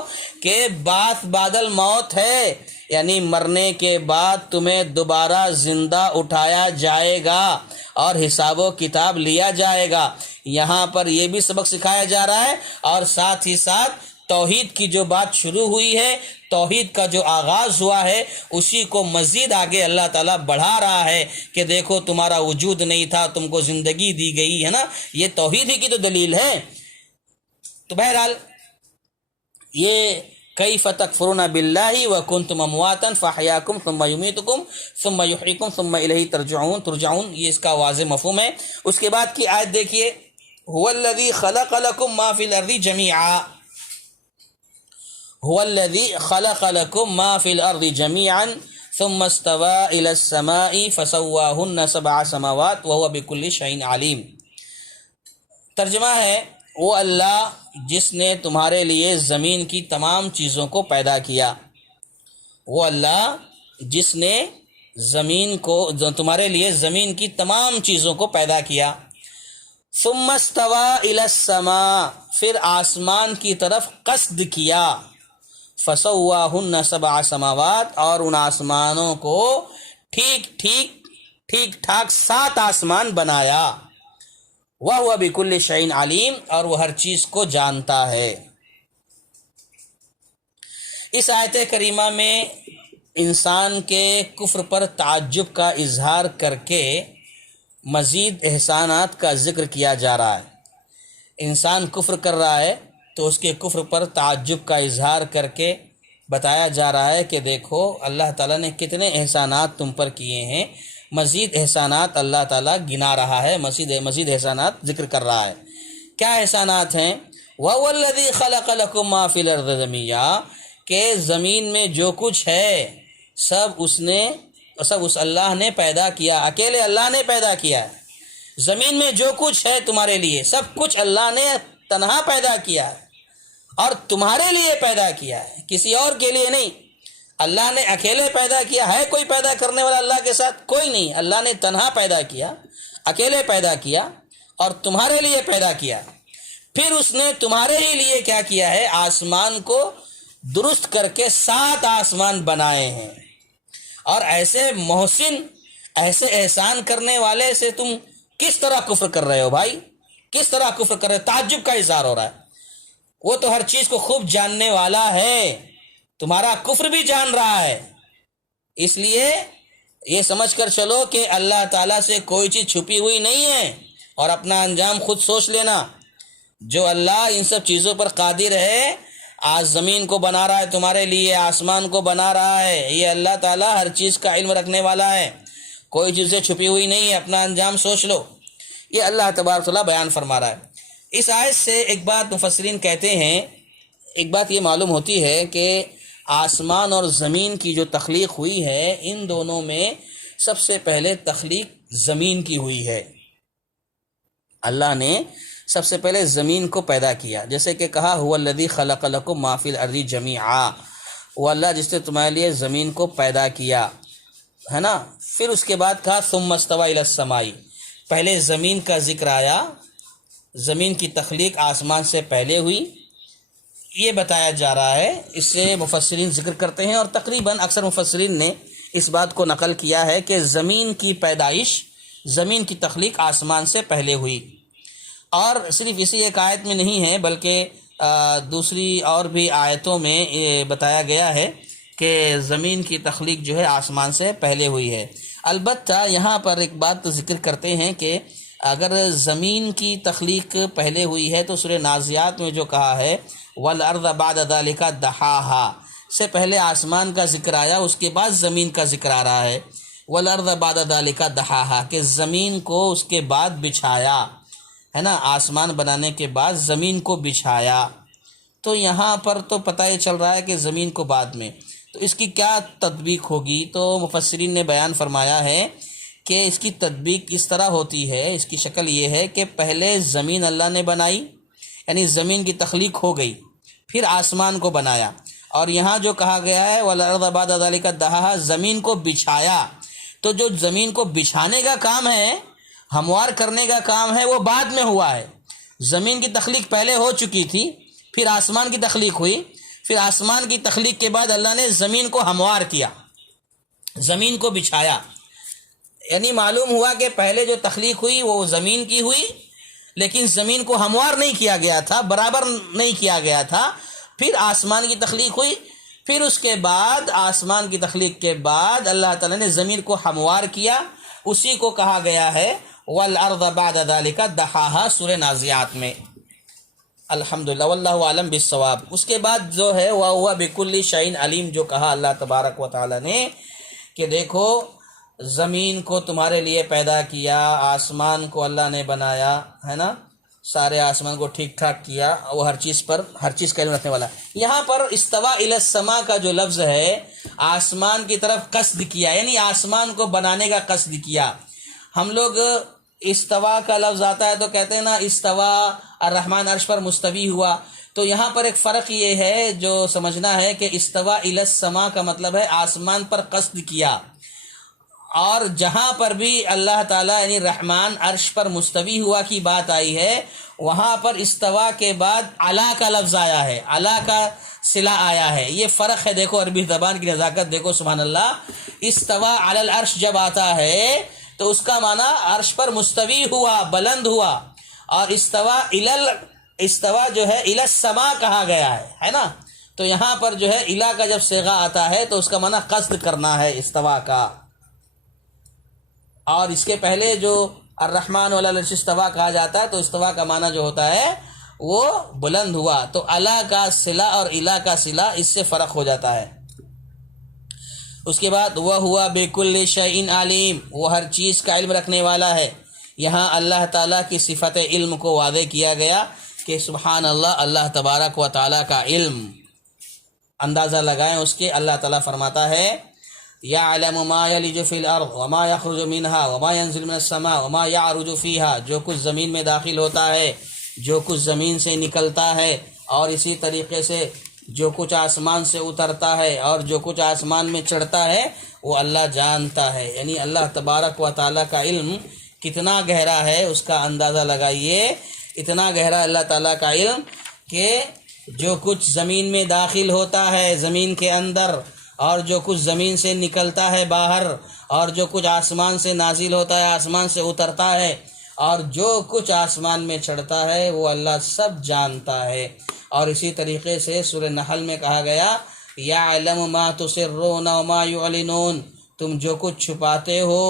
کہ بعد الموت ہے، یعنی مرنے کے بعد تمہیں دوبارہ زندہ اٹھایا جائے گا اور حساب و کتاب لیا جائے گا۔ یہاں پر یہ بھی سبق سکھایا جا رہا ہے، اور ساتھ ہی ساتھ توحید کی جو بات شروع ہوئی ہے، توحید کا جو آغاز ہوا ہے، اسی کو مزید آگے اللہ تعالیٰ بڑھا رہا ہے کہ دیکھو تمہارا وجود نہیں تھا، تم کو زندگی دی گئی ہے نا، یہ توحید ہی کی تو دلیل ہے۔ تو بہرحال یہ کیف تکفرون باللہ وکنتم امواتا فاحیاکم ثم یمیتکم ثم یحییکم ثم الیہ ترجعون، یہ اس کا واضح مفہوم ہے۔ اس کے بعد کی آیت دیکھیے، هو الذی خلق لکم ما فی الارض جمیعا، هو الذی خلق لکم ما فی الارض جمیعا ثم استوى الى السماء فسواهن سبع سماوات وهو بكل شیء علیم۔ ترجمہ ہے، وہ اللہ جس نے تمہارے لیے زمین کی تمام چیزوں کو پیدا کیا، وہ اللہ جس نے تمہارے لیے زمین کی تمام چیزوں کو پیدا کیا۔ ثم استوى الى السماء، پھر آسمان کی طرف قصد کیا، فسواهن سبع سماوات، اور ان آسمانوں کو ٹھیک ٹھاک 7 آسمان بنایا۔ وَهُوَ بِكُلِّ شَيْءٍ عَلِيمٌ، اور وہ ہر چیز کو جانتا ہے۔ اس آیت کریمہ میں انسان کے کفر پر تعجب کا اظہار کر کے مزید احسانات کا ذکر کیا جا رہا ہے۔ انسان کفر کر رہا ہے تو اس کے کفر پر تعجب کا اظہار کر کے بتایا جا رہا ہے کہ دیکھو اللہ تعالیٰ نے کتنے احسانات تم پر کیے ہیں، مزید احسانات اللہ تعالیٰ گنا رہا ہے، مزید احسانات ذکر کر رہا ہے۔ کیا احسانات ہیں؟ وَهُوَ الَّذِي خَلَقَ لَكُم مَّا فِي الْأَرْضِ جَمِيعًا، کہ زمین میں جو کچھ ہے سب اس اللہ نے پیدا کیا، اکیلے اللہ نے پیدا کیا ہے۔ زمین میں جو کچھ ہے تمہارے لیے سب کچھ اللہ نے تنہا پیدا کیا ہے اور تمہارے لیے پیدا کیا ہے، کسی اور کے لیے نہیں۔ اللہ نے اکیلے پیدا کیا ہے، کوئی پیدا کرنے والا اللہ کے ساتھ کوئی نہیں، اللہ نے تنہا پیدا کیا، اکیلے پیدا کیا اور تمہارے لیے پیدا کیا۔ پھر اس نے تمہارے ہی لیے کیا کیا ہے، آسمان کو درست کر کے 7 آسمان بنائے ہیں۔ اور ایسے محسن، ایسے احسان کرنے والے سے تم کس طرح کفر کر رہے ہو بھائی، کس طرح کفر کر رہے ہو؟ تعجب کا اظہار ہو رہا ہے۔ وہ تو ہر چیز کو خوب جاننے والا ہے، تمہارا کفر بھی جان رہا ہے، اس لیے یہ سمجھ کر چلو کہ اللہ تعالیٰ سے کوئی چیز چھپی ہوئی نہیں ہے، اور اپنا انجام خود سوچ لینا۔ جو اللہ ان سب چیزوں پر قادر ہے، آج زمین کو بنا رہا ہے تمہارے لیے، آسمان کو بنا رہا ہے، یہ اللہ تعالیٰ ہر چیز کا علم رکھنے والا ہے، کوئی چیزیں چھپی ہوئی نہیں ہے، اپنا انجام سوچ لو۔ یہ اللہ تبارک و تعالیٰ بیان فرما رہا ہے۔ اس آیت سے ایک بات مفسرین کہتے ہیں، ایک بات یہ معلوم ہوتی ہے کہ آسمان اور زمین کی جو تخلیق ہوئی ہے، ان دونوں میں سب سے پہلے تخلیق زمین کی ہوئی ہے۔ اللہ نے سب سے پہلے زمین کو پیدا کیا، جیسے کہ کہا هو الذی خلق لکم ما فی الارض جمیعا، وہ اللہ جس نے تمہارے لیے زمین کو پیدا کیا ہے نا۔ پھر اس کے بعد کہا ثم استوى الی السماء، پہلے زمین کا ذکر آیا، زمین کی تخلیق آسمان سے پہلے ہوئی، یہ بتایا جا رہا ہے۔ اس سے مفسرین ذکر کرتے ہیں، اور تقریباً اکثر مفسرین نے اس بات کو نقل کیا ہے کہ زمین کی پیدائش، زمین کی تخلیق آسمان سے پہلے ہوئی۔ اور صرف اسی ایک آیت میں نہیں ہے، بلکہ دوسری اور بھی آیتوں میں یہ بتایا گیا ہے کہ زمین کی تخلیق جو ہے آسمان سے پہلے ہوئی ہے۔ البتہ یہاں پر ایک بات تو ذکر کرتے ہیں کہ اگر زمین کی تخلیق پہلے ہوئی ہے تو سورہ نازعات میں جو کہا ہے وَالْأَرْضَ بَعْدَ ذَلِكَ دَحَاهَا، سے پہلے آسمان کا ذکر آیا، اس کے بعد زمین کا ذکر آ رہا ہے وَالْأَرْضَ بَعْدَ ذَلِكَ دَحَاهَا، کہ زمین کو اس کے بعد بچھایا ہے نا، آسمان بنانے کے بعد زمین کو بچھایا۔ تو یہاں پر تو پتہ یہ چل رہا ہے کہ زمین کو بعد میں، تو اس کی کیا تطبیق ہوگی؟ تو مفسرین نے بیان فرمایا ہے کہ اس کی تطبیق اس طرح ہوتی ہے، اس کی شکل یہ ہے کہ پہلے زمین اللہ نے بنائی، یعنی زمین کی تخلیق ہو گئی، پھر آسمان کو بنایا، اور یہاں جو کہا گیا ہے وَالْأَرْضَ بَعْدَ ذَلِكَ دَحَاهَا، زمین کو بچھایا، تو جو زمین کو بچھانے کا کام ہے ہموار کرنے کا کام ہے وہ بعد میں ہوا ہے. زمین کی تخلیق پہلے ہو چکی تھی، پھر آسمان کی تخلیق ہوئی، پھر آسمان کی تخلیق کے بعد اللہ نے زمین کو ہموار کیا، زمین کو بچھایا. یعنی معلوم ہوا کہ پہلے جو تخلیق ہوئی وہ زمین کی ہوئی، لیکن زمین کو ہموار نہیں کیا گیا تھا، برابر نہیں کیا گیا تھا. پھر آسمان کی تخلیق ہوئی، پھر اس کے بعد آسمان کی تخلیق کے بعد اللہ تعالیٰ نے زمین کو ہموار کیا. اسی کو کہا گیا ہے وَالْأَرْضَ بَعْدَ ذَلِكَ دَحَاهَا سورہ نازعات میں. الحمدللہ واللہ عالم بالصواب. اس کے بعد جو ہے وَهُوَ بِكُلِّ شَيْءٍ عَلِيمٌ، جو کہا اللہ تبارک و تعالیٰ نے کہ دیکھو زمین کو تمہارے لیے پیدا کیا، آسمان کو اللہ نے بنایا ہے نا، سارے آسمان کو ٹھیک ٹھاک کیا، وہ ہر چیز کا علم رکھنے والا. یہاں پر استوا الی السما کا جو لفظ ہے آسمان کی طرف قصد کیا، یعنی آسمان کو بنانے کا قصد کیا. ہم لوگ استوا کا لفظ آتا ہے تو کہتے ہیں نا استوا الرحمن عرش پر مستوی ہوا. تو یہاں پر ایک فرق یہ ہے جو سمجھنا ہے کہ استوا الی السما کا مطلب ہے آسمان پر قصد کیا، اور جہاں پر بھی اللہ تعالیٰ یعنی رحمان عرش پر مستوی ہوا کی بات آئی ہے وہاں پر استوا کے بعد علا کا لفظ آیا ہے، علا کا صلہ آیا ہے. یہ فرق ہے. دیکھو عربی زبان کی نزاکت دیکھو سبحان اللہ. استوا علی العرش جب آتا ہے تو اس کا معنی عرش پر مستوی ہوا، بلند ہوا، اور استوا جو ہے الی السما کہا گیا ہے نا. تو یہاں پر جو ہے الا کا جب صیغہ آتا ہے تو اس کا معنی قصد کرنا ہے استوا کا. اور اس کے پہلے جو الرحمن علی العرش استوا کہا جاتا ہے تو استوا کا معنی جو ہوتا ہے وہ بلند ہوا. تو علا کا صلہ اور الا کا صلہ اس سے فرق ہو جاتا ہے. اس کے بعد وَهُوَ بِكُلِّ شَيْءٍ عَلِيمٌ، وہ ہر چیز کا علم رکھنے والا ہے. یہاں اللہ تعالیٰ کی صفت علم کو واضح کیا گیا کہ سبحان اللہ، اللہ تبارک و تعالیٰ کا علم اندازہ لگائیں اس کے. اللہ تعالیٰ فرماتا ہے يَعْلَمُ مَا يَلِجُ فِي الْأَرْضِ وَمَا يَخْرُجُ مِنْهَا وَمَا يَنزِلُ مِنَ السَّمَاءِ وَمَا يَعْرُجُ فِيهَا، جو کچھ زمین میں داخل ہوتا ہے، جو کچھ زمین سے نکلتا ہے، اور اسی طریقے سے جو کچھ آسمان سے اترتا ہے اور جو کچھ آسمان میں چڑھتا ہے وہ اللہ جانتا ہے. یعنی اللہ تبارک و تعالیٰ کا علم کتنا گہرا ہے اس کا اندازہ لگائیے. اتنا گہرا اللہ تعالیٰ کا علم کہ جو کچھ زمین میں داخل ہوتا ہے زمین کے اندر، اور جو کچھ زمین سے نکلتا ہے باہر، اور جو کچھ آسمان سے نازل ہوتا ہے آسمان سے اترتا ہے، اور جو کچھ آسمان میں چڑھتا ہے وہ اللہ سب جانتا ہے. اور اسی طریقے سے سورہ نحل میں کہا گیا یعلم ما تسرون وما یعلنون، تم جو کچھ چھپاتے ہو،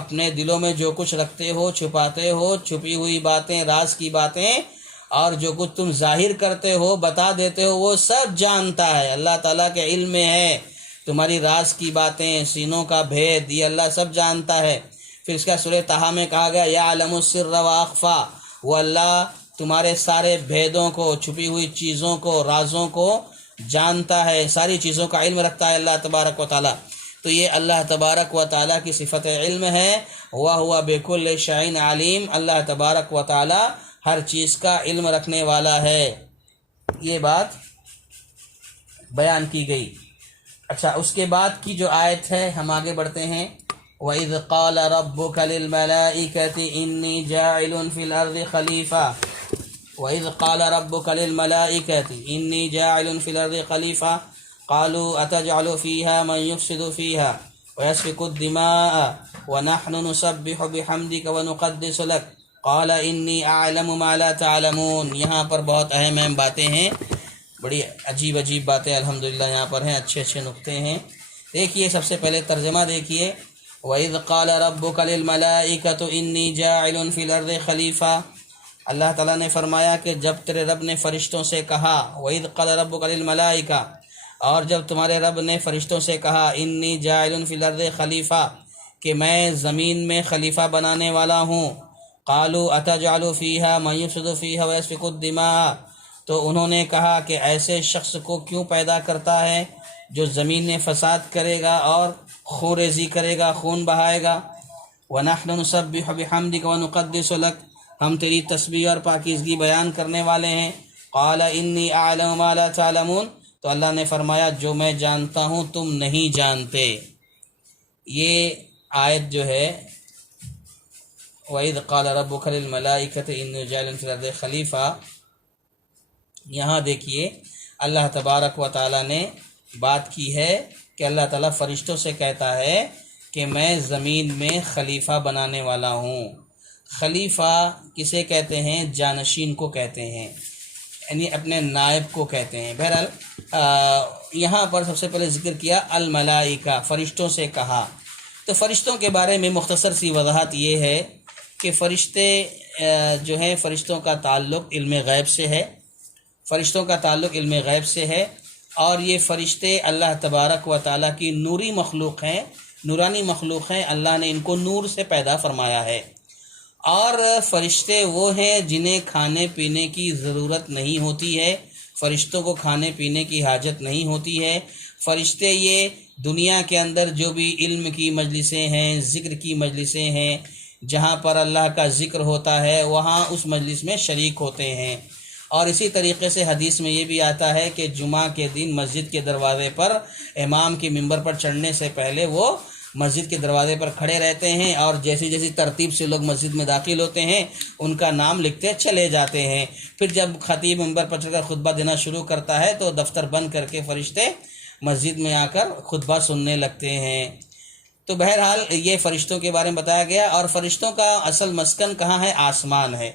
اپنے دلوں میں جو کچھ رکھتے ہو، چھپاتے ہو، چھپی ہوئی باتیں، راز کی باتیں، اور جو کچھ تم ظاہر کرتے ہو، بتا دیتے ہو، وہ سب جانتا ہے. اللہ تعالیٰ کے علم میں ہے تمہاری راز کی باتیں، سینوں کا بھید، یہ اللہ سب جانتا ہے. پھر اس کا سورہ طٰہٰ میں کہا گیا یعلم السر واخفا، وہ اللہ تمہارے سارے بھیدوں کو، چھپی ہوئی چیزوں کو، رازوں کو جانتا ہے، ساری چیزوں کا علم رکھتا ہے اللہ تبارک و تعالیٰ. تو یہ اللہ تبارک و تعالیٰ کی صفت علم ہے. وَهُوَ بِكُلِّ شَيْءٍ عَلِيمٌ، اللہ تبارک و تعالیٰ ہر چیز کا علم رکھنے والا ہے. یہ بات بیان کی گئی. اچھا، اس کے بعد کی جو آیت ہے ہم آگے بڑھتے ہیں. وَإِذْ قَالَ رَبُّكَ لِلْمَلَائِكَةِ إِنِّي جَاعِلٌ فِي الْأَرْضِ خَلِيفَةً وَإِذْ قَالَ رَبُّكَ لِلْمَلَائِكَةِ إِنِّي جَاعِلٌ فِي الْأَرْضِ خَلِيفَةً قَالُوا أَتَجْعَلُ فِيهَا مَن يُفْسِدُ فِيهَا وَيَسْفِكُ الدِّمَاءَ وَنَحْنُ نُسَبِّحُ بِحَمْدِكَ وَنُقَدِّسُ لَكَ قَالَ إِنِّي أَعْلَمُ مَا لَا تَعْلَمُونَ. یہاں پر بہت اہم باتیں ہیں، بڑی عجیب باتیں الحمدللہ یہاں پر ہیں، اچھے نکتے ہیں. دیکھیے سب سے پہلے ترجمہ دیکھیے. وَإِذْ قَالَ رَبُّكَ لِلْمَلَائِكَةِ إِنِّي جَاعِلٌ فِي الْأَرْضِ خَلِيفَةً، اللہ تعالیٰ نے فرمایا کہ جب تیرے رب نے فرشتوں سے کہا وَإِذْ قَالَ رَبُّكَ لِلْمَلَائِكَةِ، اور جب تمہارے رب نے فرشتوں سے کہا إِنِّي جَاعِلٌ فِي الْأَرْضِ خَلِيفَةً، کہ میں زمین میں خلیفہ بنانے والا ہوں. قَالُوا أَتَجْعَلُ فِيهَا مَن يُفْسِدُ فِيهَا وَيَسْفِكُ الدِّمَاءَ، تو انہوں نے کہا کہ ایسے شخص کو کیوں پیدا کرتا ہے جو زمین میں فساد کرے گا اور خون ریزی کرے گا، خون بہائے گا. وَنَحْنُ نُسَبِّحُ بِحَمْدِكَ وَنُقَدِّسُ لَكَ، ہم تیری تسبیح اور پاکیزگی بیان کرنے والے ہیں. قَالَ إِنِّي أَعْلَمُ مَا لَا تَعْلَمُونَ، تو اللہ نے فرمایا جو میں جانتا ہوں تم نہیں جانتے. یہ آیت جو ہے وَإِذْ قَالَ رَبُّكَ لِلْمَلَائِكَةِ إِنِّي جَاعِلٌ فِي الْأَرْضِ خلیفہ، یہاں دیکھیے اللہ تبارک و تعالیٰ نے بات کی ہے کہ اللہ تعالیٰ فرشتوں سے کہتا ہے کہ میں زمین میں خلیفہ بنانے والا ہوں۔ خلیفہ کسے کہتے ہیں؟ جانشین کو کہتے ہیں، یعنی اپنے نائب کو کہتے ہیں۔ بہرحال یہاں پر سب سے پہلے ذکر کیا الملائکہ، فرشتوں سے کہا۔ تو فرشتوں کے بارے میں مختصر سی وضاحت یہ ہے کہ فرشتے جو ہیں، فرشتوں کا تعلق علم غیب سے ہے، فرشتوں کا تعلق علم غیب سے ہے، اور یہ فرشتے اللہ تبارک و تعالیٰ کی نوری مخلوق ہیں، نورانی مخلوق ہیں۔ اللہ نے ان کو نور سے پیدا فرمایا ہے، اور فرشتے وہ ہیں جنہیں کھانے پینے کی ضرورت نہیں ہوتی ہے، فرشتوں کو کھانے پینے کی حاجت نہیں ہوتی ہے۔ فرشتے یہ دنیا کے اندر جو بھی علم کی مجلسیں ہیں، ذکر کی مجلسیں ہیں، جہاں پر اللہ کا ذکر ہوتا ہے وہاں اس مجلس میں شریک ہوتے ہیں۔ اور اسی طریقے سے حدیث میں یہ بھی آتا ہے کہ جمعہ کے دن مسجد کے دروازے پر امام کی ممبر پر چڑھنے سے پہلے وہ مسجد کے دروازے پر کھڑے رہتے ہیں، اور جیسی جیسی ترتیب سے لوگ مسجد میں داخل ہوتے ہیں ان کا نام لکھتے چلے جاتے ہیں۔ پھر جب خطیب ممبر پر چڑھ کر خطبہ دینا شروع کرتا ہے تو دفتر بند کر کے فرشتے مسجد میں آ کر خطبہ سننے لگتے ہیں۔ تو بہرحال یہ فرشتوں کے بارے میں بتایا گیا، اور فرشتوں کا اصل مسکن کہاں ہے؟ آسمان ہے۔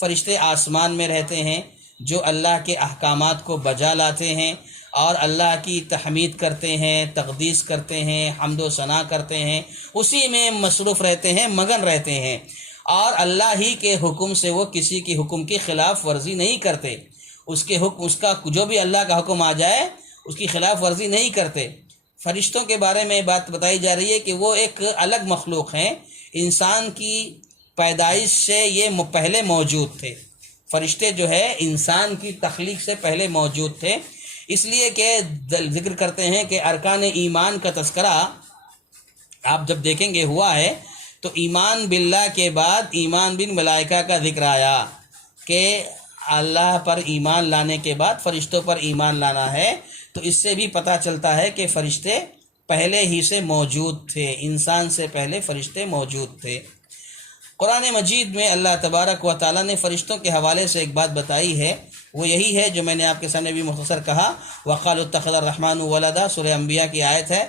فرشتے آسمان میں رہتے ہیں، جو اللہ کے احکامات کو بجا لاتے ہیں اور اللہ کی تحمید کرتے ہیں، تقدیس کرتے ہیں، حمد و ثنا کرتے ہیں، اسی میں مصروف رہتے ہیں، مگن رہتے ہیں، اور اللہ ہی کے حکم سے وہ کسی کی حکم کی خلاف ورزی نہیں کرتے۔ اس کے حکم، اس کا جو بھی اللہ کا حکم آ جائے اس کی خلاف ورزی نہیں کرتے۔ فرشتوں کے بارے میں بات بتائی جا رہی ہے کہ وہ ایک الگ مخلوق ہیں، انسان کی پیدائش سے یہ پہلے موجود تھے۔ فرشتے جو ہے انسان کی تخلیق سے پہلے موجود تھے، اس لیے کہ ذکر کرتے ہیں کہ ارکان ایمان کا تذکرہ آپ جب دیکھیں گے ہوا ہے تو ایمان باللہ کے بعد ایمان بالملائکہ کا ذکر آیا کہ اللہ پر ایمان لانے کے بعد فرشتوں پر ایمان لانا ہے۔ تو اس سے بھی پتہ چلتا ہے کہ فرشتے پہلے ہی سے موجود تھے، انسان سے پہلے فرشتے موجود تھے۔ قرآن مجید میں اللہ تبارک و تعالیٰ نے فرشتوں کے حوالے سے ایک بات بتائی ہے، وہ یہی ہے جو میں نے آپ کے سامنے بھی مختصر کہا، وَقَالُوا اتَّخَذَ الرَّحْمَنُ وَلَدًا، سورہ انبیاء کی آیت ہے،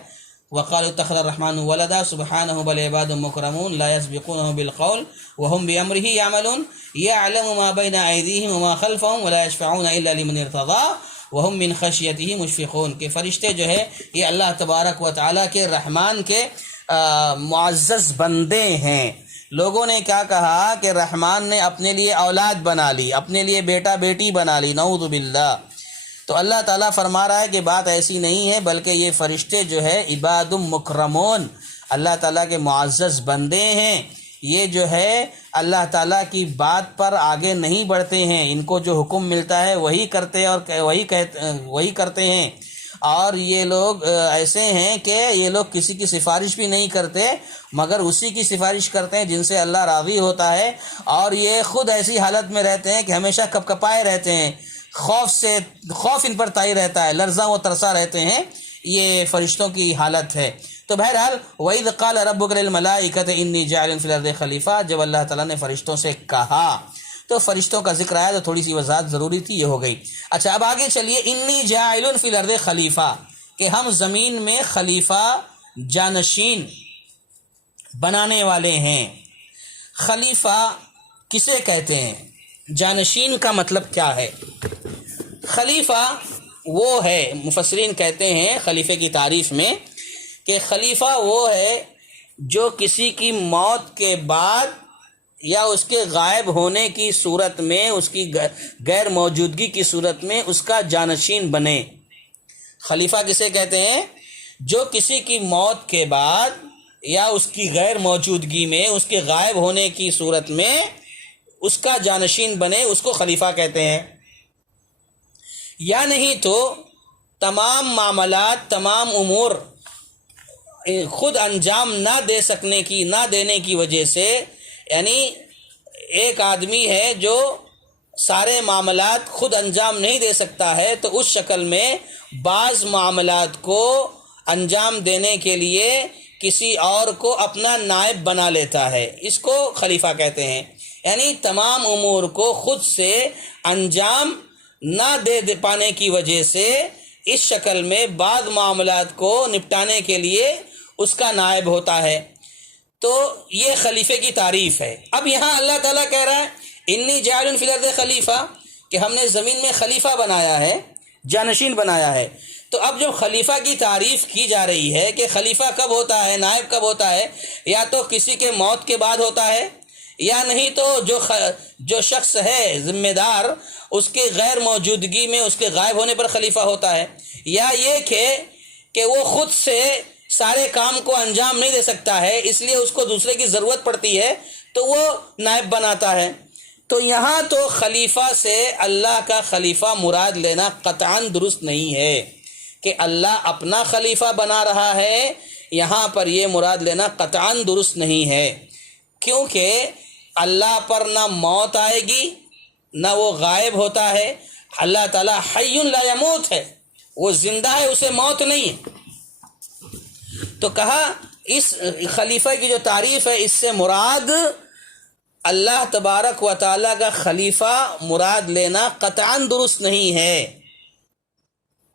وَقَالُوا اتَّخَذَ الرَّحْمَنُ وَلَدًا سُبْحَانَهُ بَلْ عِبَادٌ مُكْرَمُونَ لَا يَسْبِقُونَهُ بِالْقَوْلِ وَهُمْ بِأَمْرِهِ يَعْمَلُونَ يَعْلَمُ مَا بَيْنَ أَيْدِيهِمْ وَمَا خَلْفَهُمْ وَلَا يَشْفَعُونَ إِلَّا لِمَنِ ارْتَضَىٰ وَهُمْ مِنْ خَشْيَتِهِ مُشْفِقُونَ، کہ فرشتے جو ہے یہ اللہ تبارک و تعالیٰ کے رحمان کے معزز بندے ہیں۔ لوگوں نے کیا کہا کہ رحمان نے اپنے لیے اولاد بنا لی، اپنے لیے بیٹا بیٹی بنا لی، نعوذ باللہ۔ تو اللہ تعالیٰ فرما رہا ہے کہ بات ایسی نہیں ہے، بلکہ یہ فرشتے جو ہے عباد مکرمون، اللہ تعالیٰ کے معزز بندے ہیں۔ یہ جو ہے اللہ تعالیٰ کی بات پر آگے نہیں بڑھتے ہیں، ان کو جو حکم ملتا ہے وہی کرتے اور وہی کرتے ہیں، اور یہ لوگ ایسے ہیں کہ یہ لوگ کسی کی سفارش بھی نہیں کرتے مگر اسی کی سفارش کرتے ہیں جن سے اللہ راضی ہوتا ہے، اور یہ خود ایسی حالت میں رہتے ہیں کہ ہمیشہ کپکپائے رہتے ہیں، خوف ان پر طاری رہتا ہے، لرزاں و ترسا رہتے ہیں۔ یہ فرشتوں کی حالت ہے۔ تو بہرحال وَإِذْ قَالَ رَبُّكَ لِلْمَلَائِكَةِ إِنِّي جَاعِلٌ فِي الْأَرْضِ خَلِيفَةً، جب اللہ تعالیٰ نے فرشتوں سے کہا تو فرشتوں کا ذکر آیا تو تھوڑی سی وضاحت ضروری تھی، یہ ہو گئی۔ اچھا اب آگے چلیے، انی جاعل فی الارض خلیفہ، کہ ہم زمین میں خلیفہ جانشین بنانے والے ہیں۔ خلیفہ کسے کہتے ہیں؟ جانشین کا مطلب کیا ہے؟ خلیفہ وہ ہے، مفسرین کہتے ہیں خلیفے کی تعریف میں کہ خلیفہ وہ ہے جو کسی کی موت کے بعد یا اس کے غائب ہونے کی صورت میں، اس کی غیر موجودگی کی صورت میں اس کا جانشین بنے۔ خلیفہ کسے کہتے ہیں؟ جو کسی کی موت کے بعد یا اس کی غیر موجودگی میں، اس کے غائب ہونے کی صورت میں اس کا جانشین بنے، اس کو خلیفہ کہتے ہیں۔ یا نہیں تو تمام معاملات، تمام امور خود انجام نہ دینے کی وجہ سے، یعنی ایک آدمی ہے جو سارے معاملات خود انجام نہیں دے سکتا ہے، تو اس شکل میں بعض معاملات کو انجام دینے کے لیے کسی اور کو اپنا نائب بنا لیتا ہے، اس کو خلیفہ کہتے ہیں۔ یعنی تمام امور کو خود سے انجام نہ دے پانے کی وجہ سے اس شکل میں بعض معاملات کو نپٹانے کے لیے اس کا نائب ہوتا ہے، تو یہ خلیفے کی تعریف ہے۔ اب یہاں اللہ تعالیٰ کہہ رہا ہے انی جاعل فی الارض خلیفہ، کہ ہم نے زمین میں خلیفہ بنایا ہے، جانشین بنایا ہے۔ تو اب جب خلیفہ کی تعریف کی جا رہی ہے کہ خلیفہ کب ہوتا ہے، نائب کب ہوتا ہے، یا تو کسی کے موت کے بعد ہوتا ہے، یا نہیں تو جو شخص ہے ذمہ دار اس کے غیر موجودگی میں اس کے غائب ہونے پر خلیفہ ہوتا ہے، یا یہ کہ وہ خود سے سارے کام کو انجام نہیں دے سکتا ہے، اس لیے اس کو دوسرے کی ضرورت پڑتی ہے تو وہ نائب بناتا ہے۔ تو یہاں تو خلیفہ سے اللہ کا خلیفہ مراد لینا قطعاً درست نہیں ہے کہ اللہ اپنا خلیفہ بنا رہا ہے، یہاں پر یہ مراد لینا قطعاً درست نہیں ہے، کیونکہ اللہ پر نہ موت آئے گی نہ وہ غائب ہوتا ہے۔ اللہ تعالیٰ حی لا یموت ہے، وہ زندہ ہے، اسے موت نہیں ہے۔ تو کہا اس خلیفہ کی جو تعریف ہے اس سے مراد اللہ تبارک و تعالیٰ کا خلیفہ مراد لینا قطعاً درست نہیں ہے،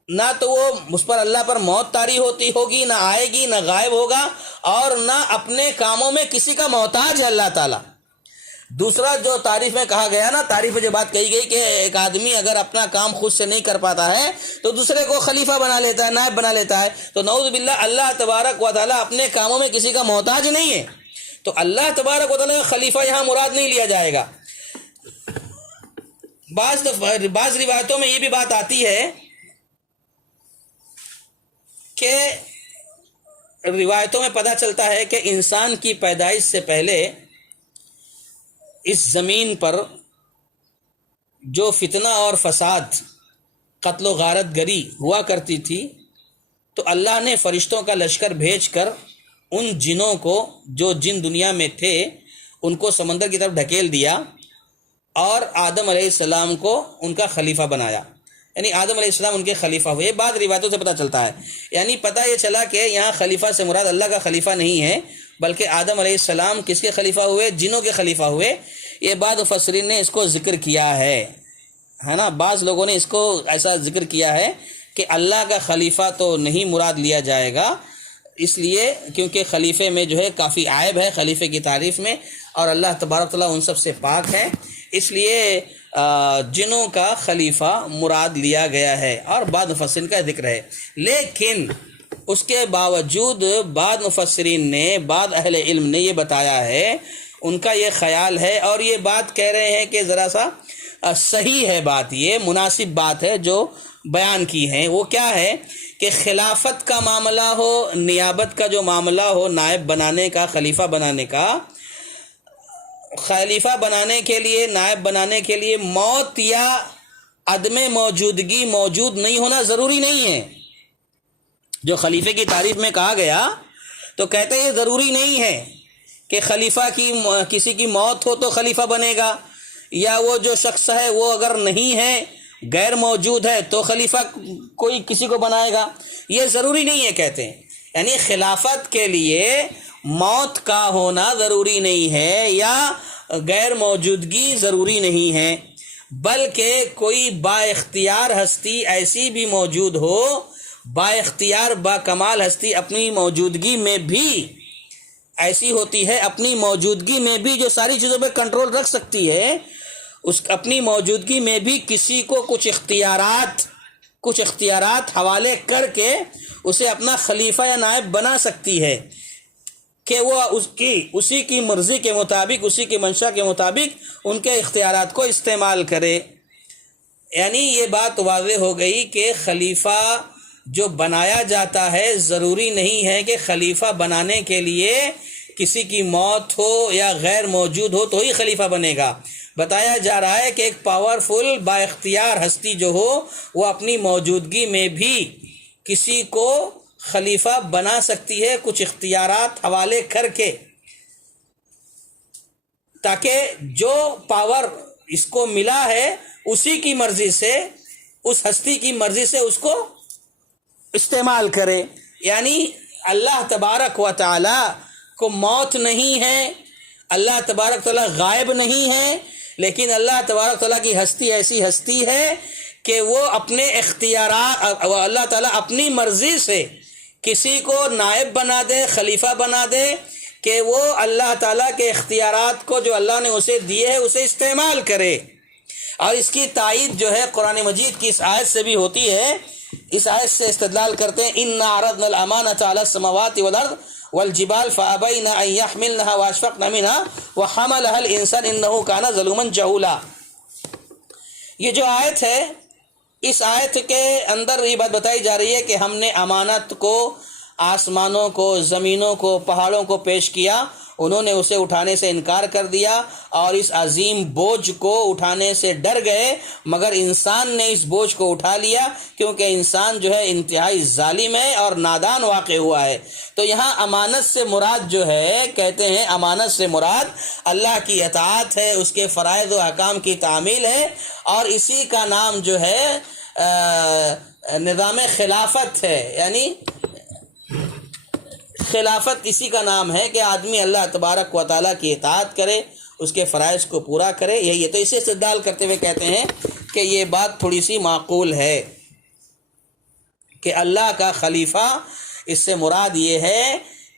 نہ تو وہ اس پر اللہ پر موت طاری ہوگی، نہ آئے گی، نہ غائب ہوگا، اور نہ اپنے کاموں میں کسی کا محتاج ہے اللہ تعالیٰ۔ دوسرا جو تعریف میں کہا گیا نا، تعریف میں جو بات کہی گئی کہ ایک آدمی اگر اپنا کام خود سے نہیں کر پاتا ہے تو دوسرے کو خلیفہ بنا لیتا ہے، نائب بنا لیتا ہے، تو نعوذ باللہ اللہ تبارک و تعالیٰ اپنے کاموں میں کسی کا محتاج نہیں ہے، تو اللہ تبارک و تعالیٰ کا خلیفہ یہاں مراد نہیں لیا جائے گا۔ بعض روایتوں میں یہ بھی بات آتی ہے کہ روایتوں میں پتہ چلتا ہے کہ انسان کی پیدائش سے پہلے اس زمین پر جو فتنہ اور فساد، قتل و غارت گری ہوا کرتی تھی، تو اللہ نے فرشتوں کا لشکر بھیج کر ان جنوں کو جو جن دنیا میں تھے ان کو سمندر کی طرف ڈھکیل دیا، اور آدم علیہ السلام کو ان کا خلیفہ بنایا، یعنی آدم علیہ السلام ان کے خلیفہ ہوئے۔ بعض روایتوں سے پتہ چلتا ہے، یعنی پتہ یہ چلا کہ یہاں خلیفہ سے مراد اللہ کا خلیفہ نہیں ہے، بلکہ آدم علیہ السلام کس کے خلیفہ ہوئے؟ جنوں کے خلیفہ ہوئے۔ یہ بعض مفسرین نے اس کو ذکر کیا ہے نا، بعض لوگوں نے اس کو ایسا ذکر کیا ہے کہ اللہ کا خلیفہ تو نہیں مراد لیا جائے گا، اس لیے کیونکہ خلیفے میں جو ہے کافی عیب ہے خلیفے کی تعریف میں، اور اللہ تبارک تعالیٰ ان سب سے پاک ہے، اس لیے جنوں کا خلیفہ مراد لیا گیا ہے، اور بعض مفسرین کا ذکر ہے۔ لیکن اس کے باوجود بعض مفسرین نے، بعض اہل علم نے یہ بتایا ہے، ان کا یہ خیال ہے، اور یہ بات کہہ رہے ہیں کہ ذرا سا صحیح ہے بات، یہ مناسب بات ہے جو بیان کی ہے، وہ کیا ہے کہ خلافت کا معاملہ ہو، نیابت کا جو معاملہ ہو، نائب بنانے کا، خلیفہ بنانے کا، خلیفہ بنانے کے لیے، نائب بنانے کے لیے موت یا عدم موجودگی موجود نہیں ہونا ضروری نہیں ہے۔ جو خلیفے کی تعریف میں کہا گیا تو کہتے ہیں ضروری نہیں ہے کہ خلیفہ کی کسی کی موت ہو تو خلیفہ بنے گا، یا وہ جو شخص ہے وہ اگر نہیں ہے، غیر موجود ہے، تو خلیفہ کوئی کسی کو بنائے گا، یہ ضروری نہیں ہے کہتے ہیں۔ یعنی خلافت کے لیے موت کا ہونا ضروری نہیں ہے یا غیر موجودگی ضروری نہیں ہے، بلکہ کوئی با اختیار ہستی ایسی بھی موجود ہو، با اختیار با کمال ہستی اپنی موجودگی میں بھی ایسی ہوتی ہے، اپنی موجودگی میں بھی جو ساری چیزوں پہ کنٹرول رکھ سکتی ہے، اس اپنی موجودگی میں بھی کسی کو کچھ اختیارات حوالے کر کے اسے اپنا خلیفہ یا نائب بنا سکتی ہے کہ وہ اسی کی مرضی کے مطابق، اسی کی منشا کے مطابق ان کے اختیارات کو استعمال کرے۔ یعنی یہ بات واضح ہو گئی کہ خلیفہ جو بنایا جاتا ہے ضروری نہیں ہے کہ خلیفہ بنانے کے لیے کسی کی موت ہو یا غیر موجود ہو تو ہی خلیفہ بنے گا۔ بتایا جا رہا ہے کہ ایک پاورفل با اختیار ہستی جو ہو وہ اپنی موجودگی میں بھی کسی کو خلیفہ بنا سکتی ہے، کچھ اختیارات حوالے کر کے، تاکہ جو پاور اس کو ملا ہے اسی کی مرضی سے، اس ہستی کی مرضی سے اس کو استعمال کرے۔ یعنی اللہ تبارک و تعالی کو موت نہیں ہے، اللہ تبارک و تعالی غائب نہیں ہے، لیکن اللہ تبارک و تعالی کی ہستی ایسی ہستی ہے کہ وہ اپنے اختیارات، اللہ تعالیٰ اپنی مرضی سے کسی کو نائب بنا دے، خلیفہ بنا دے کہ وہ اللہ تعالیٰ کے اختیارات کو جو اللہ نے اسے دیے ہے اسے استعمال کرے۔ اور اس کی تائید جو ہے قرآن مجید کی اس آیت سے بھی ہوتی ہے۔ اس آیت سے استدلال کرتے ہیں اِنَّا عَرَضْنَا الْأَمَانَةَ عَلَى السَّمَاوَاتِ وَالْأَرْضِ وَالْجِبَالِ فَأَبَيْنَ أَن يَحْمِلْنَهَا وَأَشْفَقْنَ مِنْهَا وَحَمَلَهَا الْإِنسَانُ إِنَّهُ كَانَ ظَلُومًا جَهُولًا۔ یہ جو آیت ہے، اس آیت کے اندر یہ بات بتائی جا رہی ہے کہ ہم نے امانت کو آسمانوں کو، زمینوں کو، پہاڑوں کو پیش کیا، انہوں نے اسے اٹھانے سے انکار کر دیا اور اس عظیم بوجھ کو اٹھانے سے ڈر گئے، مگر انسان نے اس بوجھ کو اٹھا لیا کیونکہ انسان جو ہے انتہائی ظالم ہے اور نادان واقع ہوا ہے۔ تو یہاں امانت سے مراد جو ہے، کہتے ہیں امانت سے مراد اللہ کی اطاعت ہے، اس کے فرائض و احکام کی تعمیل ہے، اور اسی کا نام جو ہے نظام خلافت ہے، یعنی خلافت اسی کا نام ہے کہ آدمی اللہ تبارک و تعالیٰ کی اطاعت کرے، اس کے فرائض کو پورا کرے، یہی ہے۔ تو اسے استدلال کرتے ہوئے کہتے ہیں کہ یہ بات تھوڑی سی معقول ہے کہ اللہ کا خلیفہ، اس سے مراد یہ ہے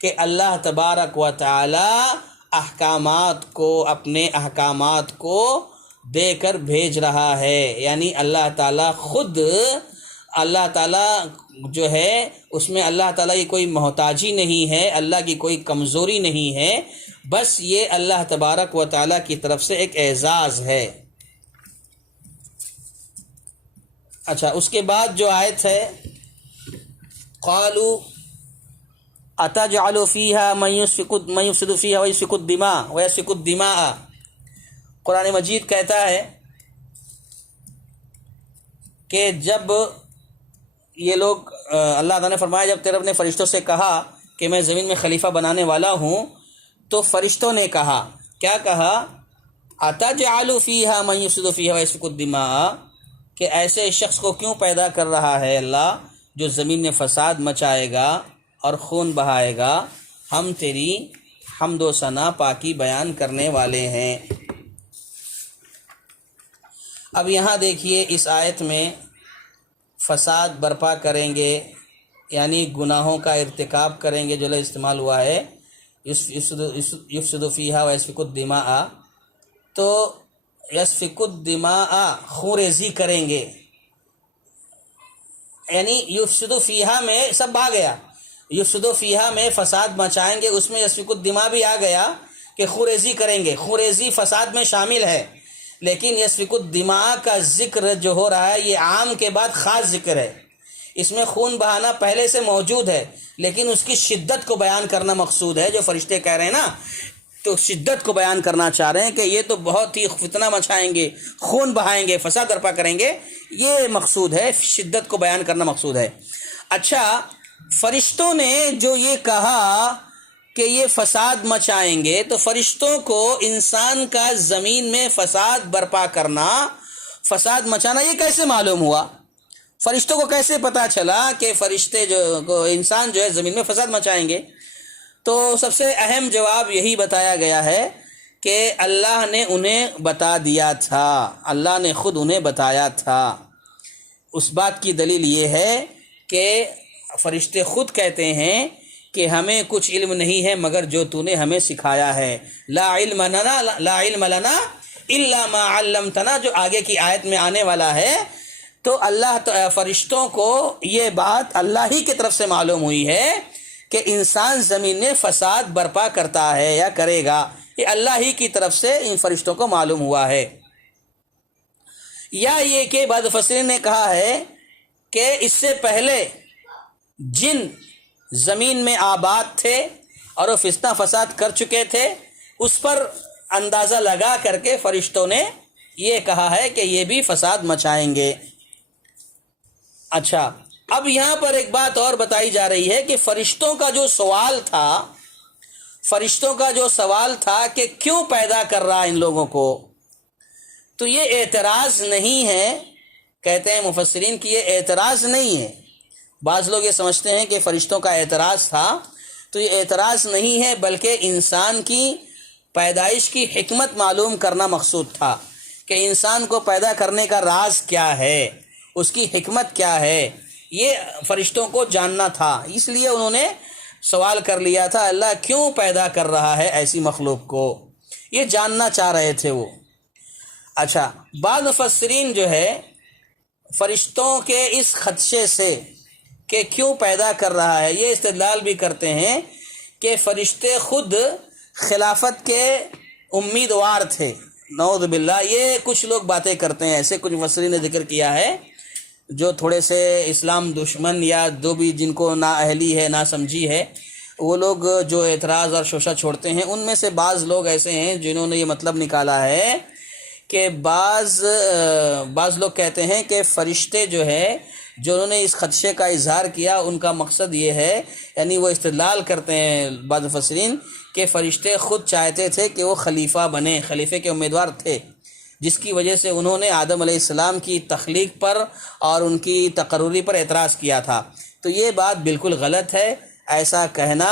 کہ اللہ تبارک و تعالیٰ احکامات کو، اپنے احکامات کو دے کر بھیج رہا ہے، یعنی اللہ تعالیٰ خود، اللہ تعالیٰ جو ہے اس میں اللہ تعالیٰ کی کوئی محتاجی نہیں ہے، اللہ کی کوئی کمزوری نہیں ہے، بس یہ اللہ تبارک و تعالیٰ کی طرف سے ایک اعزاز ہے۔ اچھا، اس کے بعد جو آیت ہے قالوا اتجعل فیہا من یفسد فیہا ویسفک الدماء، قرآن مجید کہتا ہے کہ جب یہ لوگ، اللہ تعالیٰ نے فرمایا جب تیرے رب نے فرشتوں سے کہا کہ میں زمین میں خلیفہ بنانے والا ہوں، تو فرشتوں نے کہا، کیا کہا؟ اتجعل فیہا من یفسد فیہا ویسفک الدماء، کہ ایسے شخص کو کیوں پیدا کر رہا ہے اللہ جو زمین میں فساد مچائے گا اور خون بہائے گا؟ ہم تیری حمد و ثنا پاکی بیان کرنے والے ہیں۔ اب یہاں دیکھیے اس آیت میں فساد برپا کریں گے، یعنی گناہوں کا ارتکاب کریں گے، جو لفظ استعمال ہوا ہے یفسد فیہا ویسفک الدماء، تو یسفک الدماء خون ریزی کریں گے، یعنی یفسد فیہا میں سب آ گیا، یفسد فیہا میں فساد مچائیں گے، اس میں یسفک الدماء بھی آ گیا کہ خون ریزی کریں گے، خون ریزی فساد میں شامل ہے، لیکن یسفک الدماء کا ذکر جو ہو رہا ہے یہ عام کے بعد خاص ذکر ہے۔ اس میں خون بہانا پہلے سے موجود ہے، لیکن اس کی شدت کو بیان کرنا مقصود ہے، جو فرشتے کہہ رہے ہیں نا، تو شدت کو بیان کرنا چاہ رہے ہیں کہ یہ تو بہت ہی فتنہ مچائیں گے، خون بہائیں گے، فساد برپا کریں گے، یہ مقصود ہے، شدت کو بیان کرنا مقصود ہے۔ اچھا، فرشتوں نے جو یہ کہا کہ یہ فساد مچائیں گے، تو فرشتوں کو انسان کا زمین میں فساد برپا کرنا، فساد مچانا، یہ کیسے معلوم ہوا؟ فرشتوں کو کیسے پتا چلا کہ فرشتے جو انسان جو ہے زمین میں فساد مچائیں گے؟ تو سب سے اہم جواب یہی بتایا گیا ہے کہ اللہ نے انہیں بتا دیا تھا، اللہ نے خود انہیں بتایا تھا۔ اس بات کی دلیل یہ ہے کہ فرشتے خود کہتے ہیں کہ ہمیں کچھ علم نہیں ہے مگر جو تو نے ہمیں سکھایا ہے، لا علم لنا الا ما علمتنا، جو آگے کی آیت میں آنے والا ہے۔ تو اللہ فرشتوں کو یہ بات اللہ ہی کی طرف سے معلوم ہوئی ہے کہ انسان زمین میں فساد برپا کرتا ہے یا کرے گا، یہ اللہ ہی کی طرف سے ان فرشتوں کو معلوم ہوا ہے۔ یا یہ کہ بعض مفسرین نے کہا ہے کہ اس سے پہلے جن زمین میں آباد تھے اور وہ فتنہ فساد کر چکے تھے، اس پر اندازہ لگا کر کے فرشتوں نے یہ کہا ہے کہ یہ بھی فساد مچائیں گے۔ اچھا، اب یہاں پر ایک بات اور بتائی جا رہی ہے کہ فرشتوں کا جو سوال تھا کہ کیوں پیدا کر رہا ان لوگوں کو، تو یہ اعتراض نہیں ہے، کہتے ہیں مفسرین کہ یہ اعتراض نہیں ہے، بعض لوگ یہ سمجھتے ہیں کہ فرشتوں کا اعتراض تھا، تو یہ اعتراض نہیں ہے بلکہ انسان کی پیدائش کی حکمت معلوم کرنا مقصود تھا کہ انسان کو پیدا کرنے کا راز کیا ہے، اس کی حکمت کیا ہے، یہ فرشتوں کو جاننا تھا. اس لیے انہوں نے سوال کر لیا تھا اللہ کیوں پیدا کر رہا ہے ایسی مخلوق کو، یہ جاننا چاہ رہے تھے وہ. اچھا، بعض مفسرین جو ہے فرشتوں کے اس خدشے سے کہ کیوں پیدا کر رہا ہے یہ استدلال بھی کرتے ہیں کہ فرشتے خود خلافت کے امیدوار تھے. نعوذ باللہ، یہ کچھ لوگ باتیں کرتے ہیں، ایسے کچھ مفسرین نے ذکر کیا ہے جو تھوڑے سے اسلام دشمن یا جو بھی جن کو نا اہلی ہے نا سمجھی ہے، وہ لوگ جو اعتراض اور شوشہ چھوڑتے ہیں، ان میں سے بعض لوگ ایسے ہیں جنہوں نے یہ مطلب نکالا ہے کہ بعض لوگ کہتے ہیں کہ فرشتے جو ہے جو انہوں نے اس خدشے کا اظہار کیا ان کا مقصد یہ ہے، یعنی وہ استدلال کرتے ہیں بعض مفسرین کہ فرشتے خود چاہتے تھے کہ وہ خلیفہ بنے، خلیفے کے امیدوار تھے، جس کی وجہ سے انہوں نے آدم علیہ السلام کی تخلیق پر اور ان کی تقرری پر اعتراض کیا تھا. تو یہ بات بالکل غلط ہے، ایسا کہنا،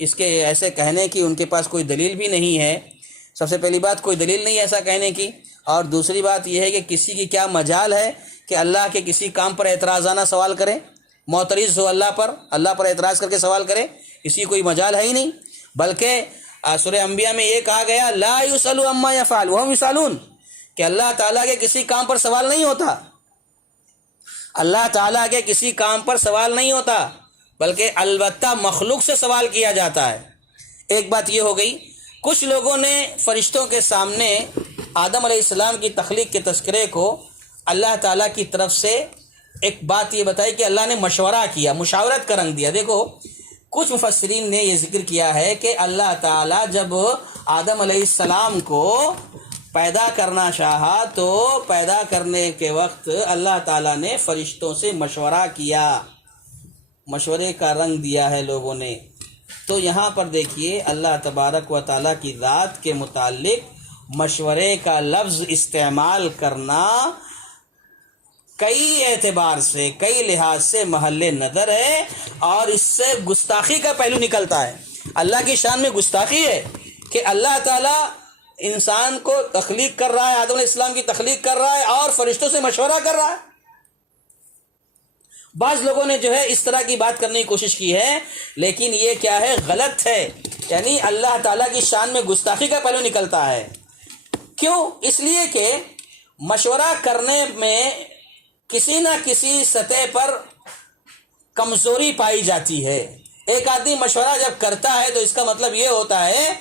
اس کے ایسے کہنے کی ان کے پاس کوئی دلیل بھی نہیں ہے. سب سے پہلی بات کوئی دلیل نہیں ہے ایسا کہنے کی، اور دوسری بات یہ ہے کہ کسی کی کیا مجال ہے کہ اللہ کے کسی کام پر اعتراضانہ سوال کرے، معترض ہو اللہ پر اعتراض کر کے سوال کرے، اسی کوئی مجال ہے ہی نہیں. بلکہ سورہ انبیاء میں یہ کہا گیا لا یسأل عما یفعل وهم یسألون، کہ اللہ تعالیٰ کے کسی کام پر سوال نہیں ہوتا، اللہ تعالیٰ کے کسی کام پر سوال نہیں ہوتا، بلکہ البتہ مخلوق سے سوال کیا جاتا ہے. ایک بات یہ ہو گئی. کچھ لوگوں نے فرشتوں کے سامنے آدم علیہ السلام کی تخلیق کے تذکرے کو اللہ تعالیٰ کی طرف سے ایک بات یہ بتائی کہ اللہ نے مشورہ کیا، مشاورت کا رنگ دیا. دیکھو کچھ مفسرین نے یہ ذکر کیا ہے کہ اللہ تعالیٰ جب آدم علیہ السلام کو پیدا کرنا چاہا تو پیدا کرنے کے وقت اللہ تعالیٰ نے فرشتوں سے مشورہ کیا، مشورے کا رنگ دیا ہے لوگوں نے. تو یہاں پر دیکھیے اللہ تبارک و تعالیٰ کی ذات کے متعلق مشورے کا لفظ استعمال کرنا کئی اعتبار سے، کئی لحاظ سے محل نظر ہے، اور اس سے گستاخی کا پہلو نکلتا ہے. اللہ کی شان میں گستاخی ہے کہ اللہ تعالیٰ انسان کو تخلیق کر رہا ہے، آدم علیہ السلام کی تخلیق کر رہا ہے اور فرشتوں سے مشورہ کر رہا ہے. بعض لوگوں نے جو ہے اس طرح کی بات کرنے کی کوشش کی ہے، لیکن یہ کیا ہے، غلط ہے. یعنی اللہ تعالیٰ کی شان میں گستاخی کا پہلو نکلتا ہے. کیوں؟ اس لیے کہ مشورہ کرنے میں کسی نہ کسی سطح پر کمزوری پائی جاتی ہے. ایک آدمی مشورہ جب کرتا ہے تو اس کا مطلب یہ ہوتا ہے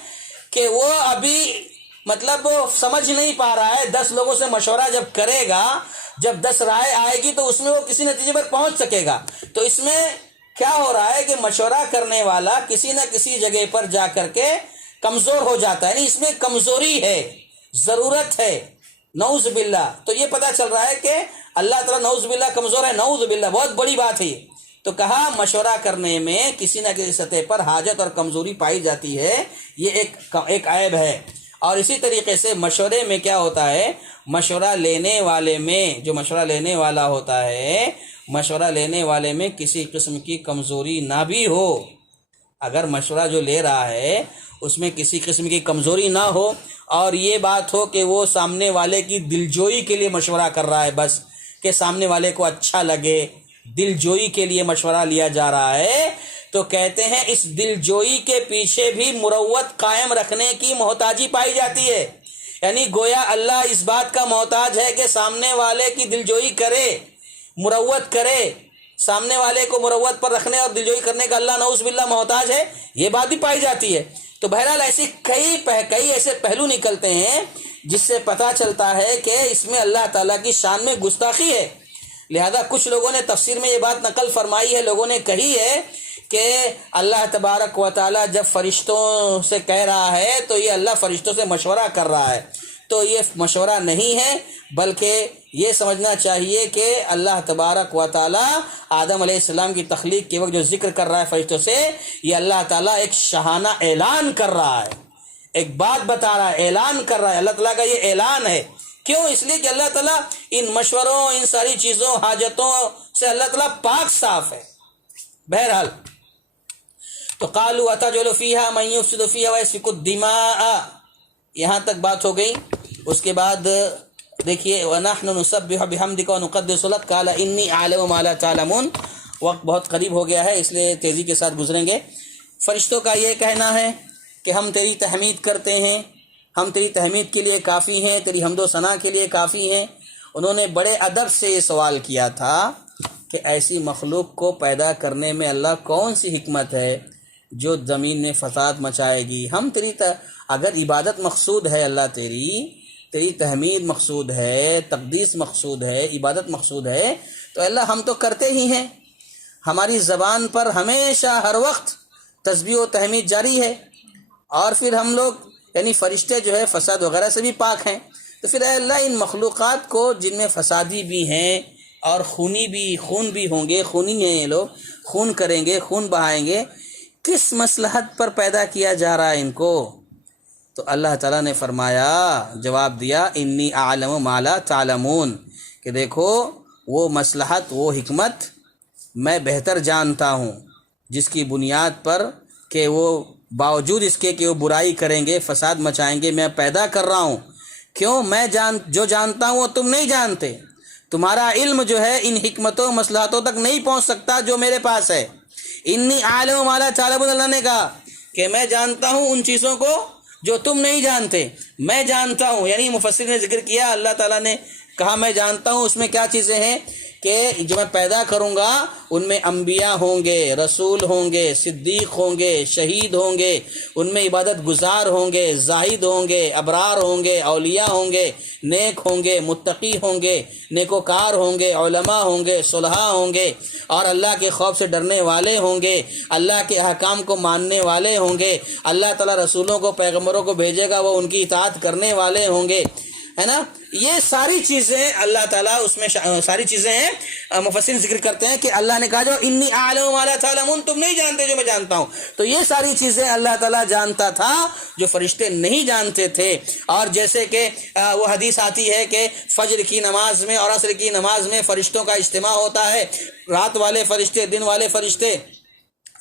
کہ وہ ابھی سمجھ نہیں پا رہا ہے. 10 لوگوں سے مشورہ جب کرے گا، جب 10 رائے آئے گی تو اس میں وہ کسی نتیجے پر پہنچ سکے گا. تو اس میں کیا ہو رہا ہے کہ مشورہ کرنے والا کسی نہ کسی جگہ پر جا کر کے کمزور ہو جاتا ہے. یعنی اس میں کمزوری ہے، ضرورت ہے، نعوذ باللہ. تو یہ پتہ چل رہا ہے کہ اللہ تعالیٰ نعوذ باللہ کمزور ہے، نعوذ باللہ، بہت بڑی بات ہے. تو کہا مشورہ کرنے میں کسی نہ کسی سطح پر حاجت اور کمزوری پائی جاتی ہے، یہ ایک عیب ہے. اور اسی طریقے سے مشورے میں کیا ہوتا ہے، مشورہ لینے والے میں، جو مشورہ لینے والا ہوتا ہے، مشورہ لینے والے میں کسی قسم کی کمزوری نہ بھی ہو. اگر مشورہ جو لے رہا ہے اس میں کسی قسم کی کمزوری نہ ہو، اور یہ بات ہو کہ وہ سامنے والے کی دلجوئی کے لیے مشورہ کر رہا ہے، بس کہ سامنے والے کو اچھا لگے، دلجوئی کے لیے مشورہ لیا جا رہا ہے، تو کہتے ہیں اس دلجوئی کے پیچھے بھی مروت قائم رکھنے کی محتاجی پائی جاتی ہے. یعنی گویا اللہ اس بات کا محتاج ہے کہ سامنے والے کی دلجوئی کرے، مروت کرے، سامنے والے کو مروت پر رکھنے اور دلجوئی کرنے کا اللہ نعوذ باللہ محتاج ہے، یہ بات بھی پائی جاتی ہے. تو بہرحال ایسی کئی ایسے پہلو نکلتے ہیں جس سے پتہ چلتا ہے کہ اس میں اللہ تعالیٰ کی شان میں گستاخی ہے. لہذا کچھ لوگوں نے تفسیر میں یہ بات نقل فرمائی ہے، لوگوں نے کہی ہے کہ اللہ تبارک و تعالیٰ جب فرشتوں سے کہہ رہا ہے تو یہ اللہ فرشتوں سے مشورہ کر رہا ہے. تو یہ مشورہ نہیں ہے، بلکہ یہ سمجھنا چاہیے کہ اللہ تبارک و تعالیٰ آدم علیہ السلام کی تخلیق کے وقت جو ذکر کر رہا ہے فرشتوں سے، یہ اللہ تعالیٰ ایک شاہانہ اعلان کر رہا ہے، ایک بات بتا رہا ہے، اعلان کر رہا ہے. اللہ تعالیٰ کا یہ اعلان ہے. کیوں؟ اس لیے کہ اللہ تعالیٰ ان مشوروں، ان ساری چیزوں، حاجتوں سے اللہ تعالیٰ پاک صاف ہے. بہرحال تو قالوا اتجعل فیہا من یفسد فیہا ویسفک الدماء، یہاں تک بات ہو گئی۔ اس کے بعد دیکھیے وَنَحْنُ نُسَبِّحُ بِحَمْدِكَ وَنُقَدِّسُ لَكَ قَالَ إِنِّي أَعْلَمُ مَا لَا تَعْلَمُونَ۔ وقت بہت قریب ہو گیا ہے اس لیے تیزی کے ساتھ گزریں گے۔ فرشتوں کا یہ کہنا ہے کہ ہم تیری تحمید کرتے ہیں، ہم تیری تحمید کے لیے کافی ہیں، تیری حمد و ثنا کے لیے کافی ہیں۔ انہوں نے بڑے ادب سے یہ سوال کیا تھا کہ ایسی مخلوق کو پیدا کرنے میں اللہ کون سی حکمت ہے جو زمین میں فساد مچائے گی۔ ہم تیری اگر عبادت مقصود ہے اللہ تیری تحمید مقصود ہے، تقدیس مقصود ہے، عبادت مقصود ہے، تو اللہ ہم تو کرتے ہی ہیں، ہماری زبان پر ہمیشہ ہر وقت تسبیح و تحمید جاری ہے، اور پھر ہم لوگ یعنی فرشتے جو ہے فساد وغیرہ سے بھی پاک ہیں، تو پھر اے اللہ ان مخلوقات کو جن میں فسادی بھی ہیں اور خون بھی ہوں گے، خونی ہیں یہ لوگ، خون کریں گے، خون بہائیں گے، کس مصلحت پر پیدا کیا جا رہا ہے ان کو؟ تو اللہ تعالیٰ نے فرمایا، جواب دیا انی اعلم ما لا تعلمون، کہ دیکھو وہ مصلحت، وہ حکمت میں بہتر جانتا ہوں، جس کی بنیاد پر کہ وہ باوجود اس کے کہ وہ برائی کریں گے، فساد مچائیں گے، میں پیدا کر رہا ہوں۔ کیوں؟ میں جو جانتا ہوں وہ تم نہیں جانتے، تمہارا علم جو ہے ان حکمتوں مصلحتوں تک نہیں پہنچ سکتا جو میرے پاس ہے۔ انی اعلم ما لا تعلمون، اللہ نے کہا کہ میں جانتا ہوں ان چیزوں کو جو تم نہیں جانتے، میں جانتا ہوں، یعنی مفسر نے ذکر کیا، اللہ تعالیٰ نے کہا میں جانتا ہوں، اس میں کیا چیزیں ہیں کہ جو میں پیدا کروں گا ان میں انبیاء ہوں گے، رسول ہوں گے، صدیق ہوں گے، شہید ہوں گے، ان میں عبادت گزار ہوں گے، زاہد ہوں گے، ابرار ہوں گے، اولیاء ہوں گے، نیک ہوں گے، متقی ہوں گے، نیکوکار ہوں گے، علماء ہوں گے، صلحاء ہوں گے، اور اللہ کے خوف سے ڈرنے والے ہوں گے، اللہ کے احکام کو ماننے والے ہوں گے، اللہ تعالیٰ رسولوں کو، پیغمبروں کو بھیجے گا وہ ان کی اطاعت کرنے والے ہوں گے، ہے نا؟ یہ ساری چیزیں اللہ تعالیٰ اس میں ساری چیزیں ہیں، مفسرین ذکر کرتے ہیں کہ اللہ نے کہا جو انی اعلم ما لا تعلمون، تم نہیں جانتے جو میں جانتا ہوں، تو یہ ساری چیزیں اللہ تعالیٰ جانتا تھا جو فرشتے نہیں جانتے تھے۔ اور جیسے کہ وہ حدیث آتی ہے کہ فجر کی نماز میں اور عصر کی نماز میں فرشتوں کا اجتماع ہوتا ہے، رات والے فرشتے، دن والے فرشتے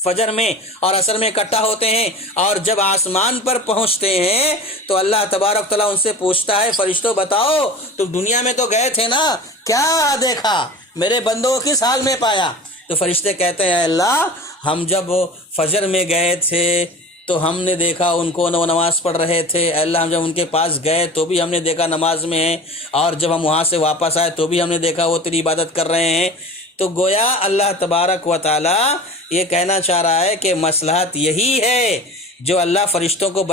فجر میں اور عصر میں اکٹھا ہوتے ہیں، اور جب آسمان پر پہنچتے ہیں تو اللہ تبارک تعالیٰ ان سے پوچھتا ہے فرشتوں بتاؤ تم دنیا میں تو گئے تھے نا، کیا دیکھا، میرے بندوں کو کس حال میں پایا؟ تو فرشتے کہتے ہیں اے اللہ ہم جب فجر میں گئے تھے تو ہم نے دیکھا ان کو وہ نماز پڑھ رہے تھے، اے اللہ ہم جب ان کے پاس گئے تو بھی ہم نے دیکھا نماز میں ہیں، اور جب ہم وہاں سے واپس آئے تو بھی ہم نے دیکھا وہ تیری عبادت کر رہے ہیں۔ تو گویا اللہ تبارک و تعالی یہ کہنا چاہ رہا ہے کہ مصلحت یہی ہے جو اللہ فرشتوں کو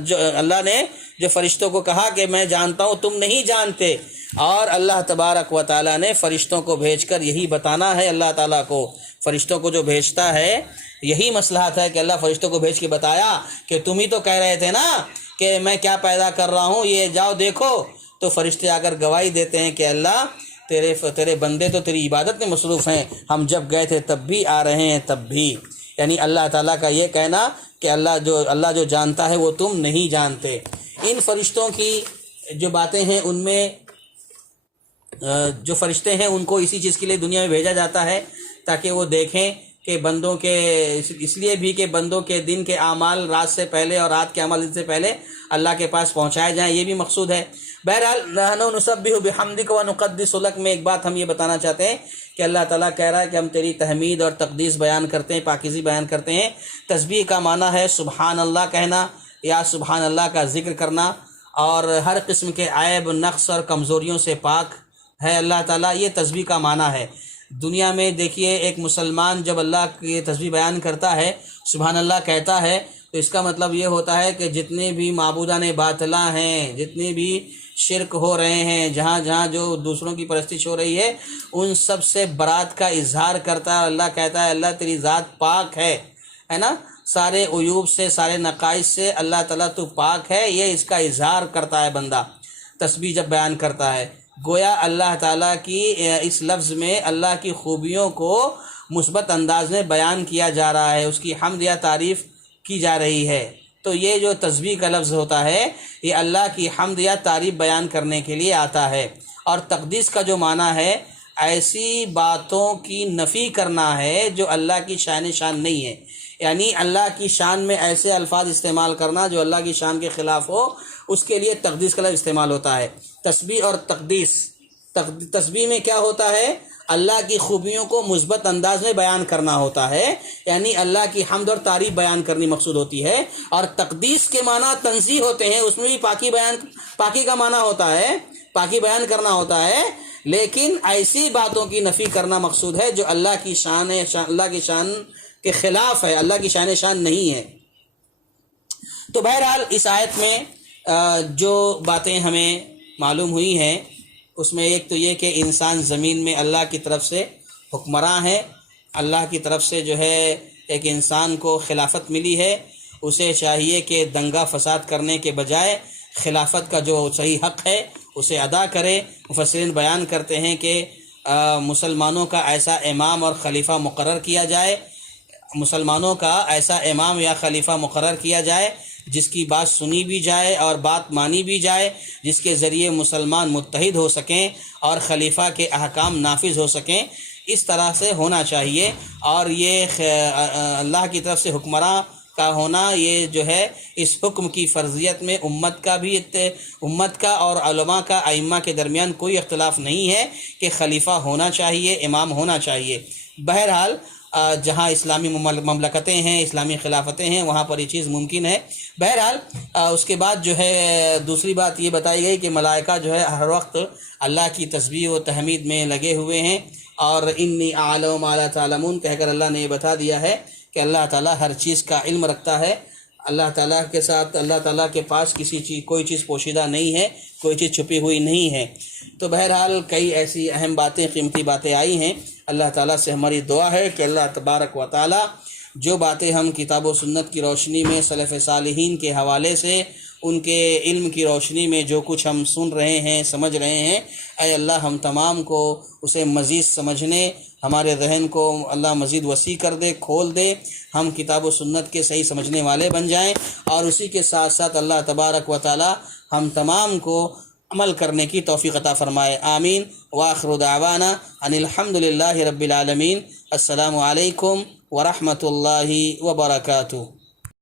جو اللہ نے جو فرشتوں کو کہا کہ میں جانتا ہوں تم نہیں جانتے، اور اللہ تبارک و تعالی نے فرشتوں کو بھیج کر یہی بتانا ہے۔ اللہ تعالیٰ کو فرشتوں کو جو بھیجتا ہے یہی مصلحت ہے کہ اللہ فرشتوں کو بھیج کے بتایا کہ تم ہی تو کہہ رہے تھے نا کہ میں کیا پیدا کر رہا ہوں، یہ جاؤ دیکھو۔ تو فرشتے آ کر گواہی دیتے ہیں کہ اللہ تیرے بندے تو تیری عبادت میں مصروف ہیں، ہم جب گئے تھے تب بھی آ رہے ہیں تب بھی، یعنی اللہ تعالیٰ کا یہ کہنا کہ اللہ جو جانتا ہے وہ تم نہیں جانتے۔ ان فرشتوں کی جو باتیں ہیں ان میں جو فرشتے ہیں ان کو اسی چیز کے لیے دنیا میں بھیجا جاتا ہے تاکہ وہ دیکھیں کہ بندوں کے، اس لیے بھی کہ بندوں کے دن کے اعمال رات سے پہلے اور رات کے اعمال دن سے پہلے اللہ کے پاس پہنچائے جائیں، یہ بھی مقصود ہے۔ بہرحال نحن نسبح بحمدک ونقدس لک میں ایک بات ہم یہ بتانا چاہتے ہیں کہ اللہ تعالیٰ کہہ رہا ہے کہ ہم تیری تحمید اور تقدیس بیان کرتے ہیں، پاکیزی بیان کرتے ہیں۔ تسبیح کا معنی ہے سبحان اللہ کہنا یا سبحان اللہ کا ذکر کرنا، اور ہر قسم کے عیب، نقص اور کمزوریوں سے پاک ہے اللہ تعالیٰ، یہ تسبیح کا معنی ہے۔ دنیا میں دیکھیے ایک مسلمان جب اللہ کی تسبیح بیان کرتا ہے، سبحان اللہ کہتا ہے، تو اس کا مطلب یہ ہوتا ہے کہ جتنے بھی معبودان باطلہ ہیں، جتنے بھی شرک ہو رہے ہیں، جہاں جہاں جو دوسروں کی پرستش ہو رہی ہے، ان سب سے برات کا اظہار کرتا ہے۔ اللہ کہتا ہے اللہ تیری ذات پاک ہے نا، سارے عیوب سے، سارے نقائص سے اللہ تعالیٰ تو پاک ہے، یہ اس کا اظہار کرتا ہے بندہ تسبیح جب بیان کرتا ہے۔ گویا اللہ تعالیٰ کی اس لفظ میں اللہ کی خوبیوں کو مثبت انداز میں بیان کیا جا رہا ہے، اس کی حمد یا تعریف کی جا رہی ہے۔ تو یہ جو تسبیح کا لفظ ہوتا ہے یہ اللہ کی حمد یا تعریف بیان کرنے کے لیے آتا ہے۔ اور تقدیس کا جو معنی ہے ایسی باتوں کی نفی کرنا ہے جو اللہ کی شان نہیں ہے، یعنی اللہ کی شان میں ایسے الفاظ استعمال کرنا جو اللہ کی شان کے خلاف ہو، اس کے لیے تقدیس کا لفظ استعمال ہوتا ہے۔ تسبیح اور تقدیس، تسبیح میں کیا ہوتا ہے؟ اللہ کی خوبیوں کو مثبت انداز میں بیان کرنا ہوتا ہے، یعنی اللہ کی حمد اور تعریف بیان کرنی مقصود ہوتی ہے۔ اور تقدیس کے معنی تنزیہ ہوتے ہیں، اس میں بھی پاکی کا معنی ہوتا ہے، پاکی بیان کرنا ہوتا ہے، لیکن ایسی باتوں کی نفی کرنا مقصود ہے جو اللہ کی شان اللہ کی شان کے خلاف ہے، اللہ کی شان نہیں ہے۔ تو بہرحال اس آیت میں جو باتیں ہمیں معلوم ہوئی ہیں اس میں ایک تو یہ کہ انسان زمین میں اللہ کی طرف سے حکمراں ہے، اللہ کی طرف سے جو ہے ایک انسان کو خلافت ملی ہے، اسے چاہیے کہ دنگا فساد کرنے کے بجائے خلافت کا جو صحیح حق ہے اسے ادا کرے۔ مفسرین بیان کرتے ہیں کہ مسلمانوں کا ایسا امام اور خلیفہ مقرر کیا جائے، مسلمانوں کا ایسا امام یا خلیفہ مقرر کیا جائے جس کی بات سنی بھی جائے اور بات مانی بھی جائے، جس کے ذریعے مسلمان متحد ہو سکیں اور خلیفہ کے احکام نافذ ہو سکیں، اس طرح سے ہونا چاہیے۔ اور یہ اللہ کی طرف سے حکمراں کا ہونا، یہ جو ہے اس حکم کی فرضیت میں امت کا اور علماء کا، ائمہ کے درمیان کوئی اختلاف نہیں ہے کہ خلیفہ ہونا چاہیے، امام ہونا چاہیے۔ بہرحال جہاں اسلامی مملکتیں ہیں، اسلامی خلافتیں ہیں، وہاں پر یہ چیز ممکن ہے۔ بہرحال اس کے بعد جو ہے دوسری بات یہ بتائی گئی کہ ملائکہ جو ہے ہر وقت اللہ کی تسبیح و تحمید میں لگے ہوئے ہیں، اور انی اعلم ما لا تعلمون کہہ کر اللہ نے یہ بتا دیا ہے کہ اللہ تعالیٰ ہر چیز کا علم رکھتا ہے۔ اللہ تعالیٰ کے ساتھ، اللہ تعالیٰ کے پاس کوئی چیز پوشیدہ نہیں ہے، کوئی چیز چھپی ہوئی نہیں ہے۔ تو بہرحال کئی ایسی اہم باتیں، قیمتی باتیں آئی ہیں۔ اللہ تعالیٰ سے ہماری دعا ہے کہ اللہ تبارک و تعالیٰ جو باتیں ہم کتاب و سنت کی روشنی میں سلف صالحین کے حوالے سے، ان کے علم کی روشنی میں جو کچھ ہم سن رہے ہیں، سمجھ رہے ہیں، اے اللہ ہم تمام کو اسے مزید سمجھنے، ہمارے ذہن کو اللہ مزید وسیع کر دے، کھول دے، ہم کتاب و سنت کے صحیح سمجھنے والے بن جائیں، اور اسی کے ساتھ ساتھ اللہ تبارک و تعالی ہم تمام کو عمل کرنے کی توفیق عطا فرمائے۔ آمین۔ وآخر دعوانا ان الحمدللہ رب العالمین۔ السلام علیکم ورحمۃ اللہ وبرکاتہ۔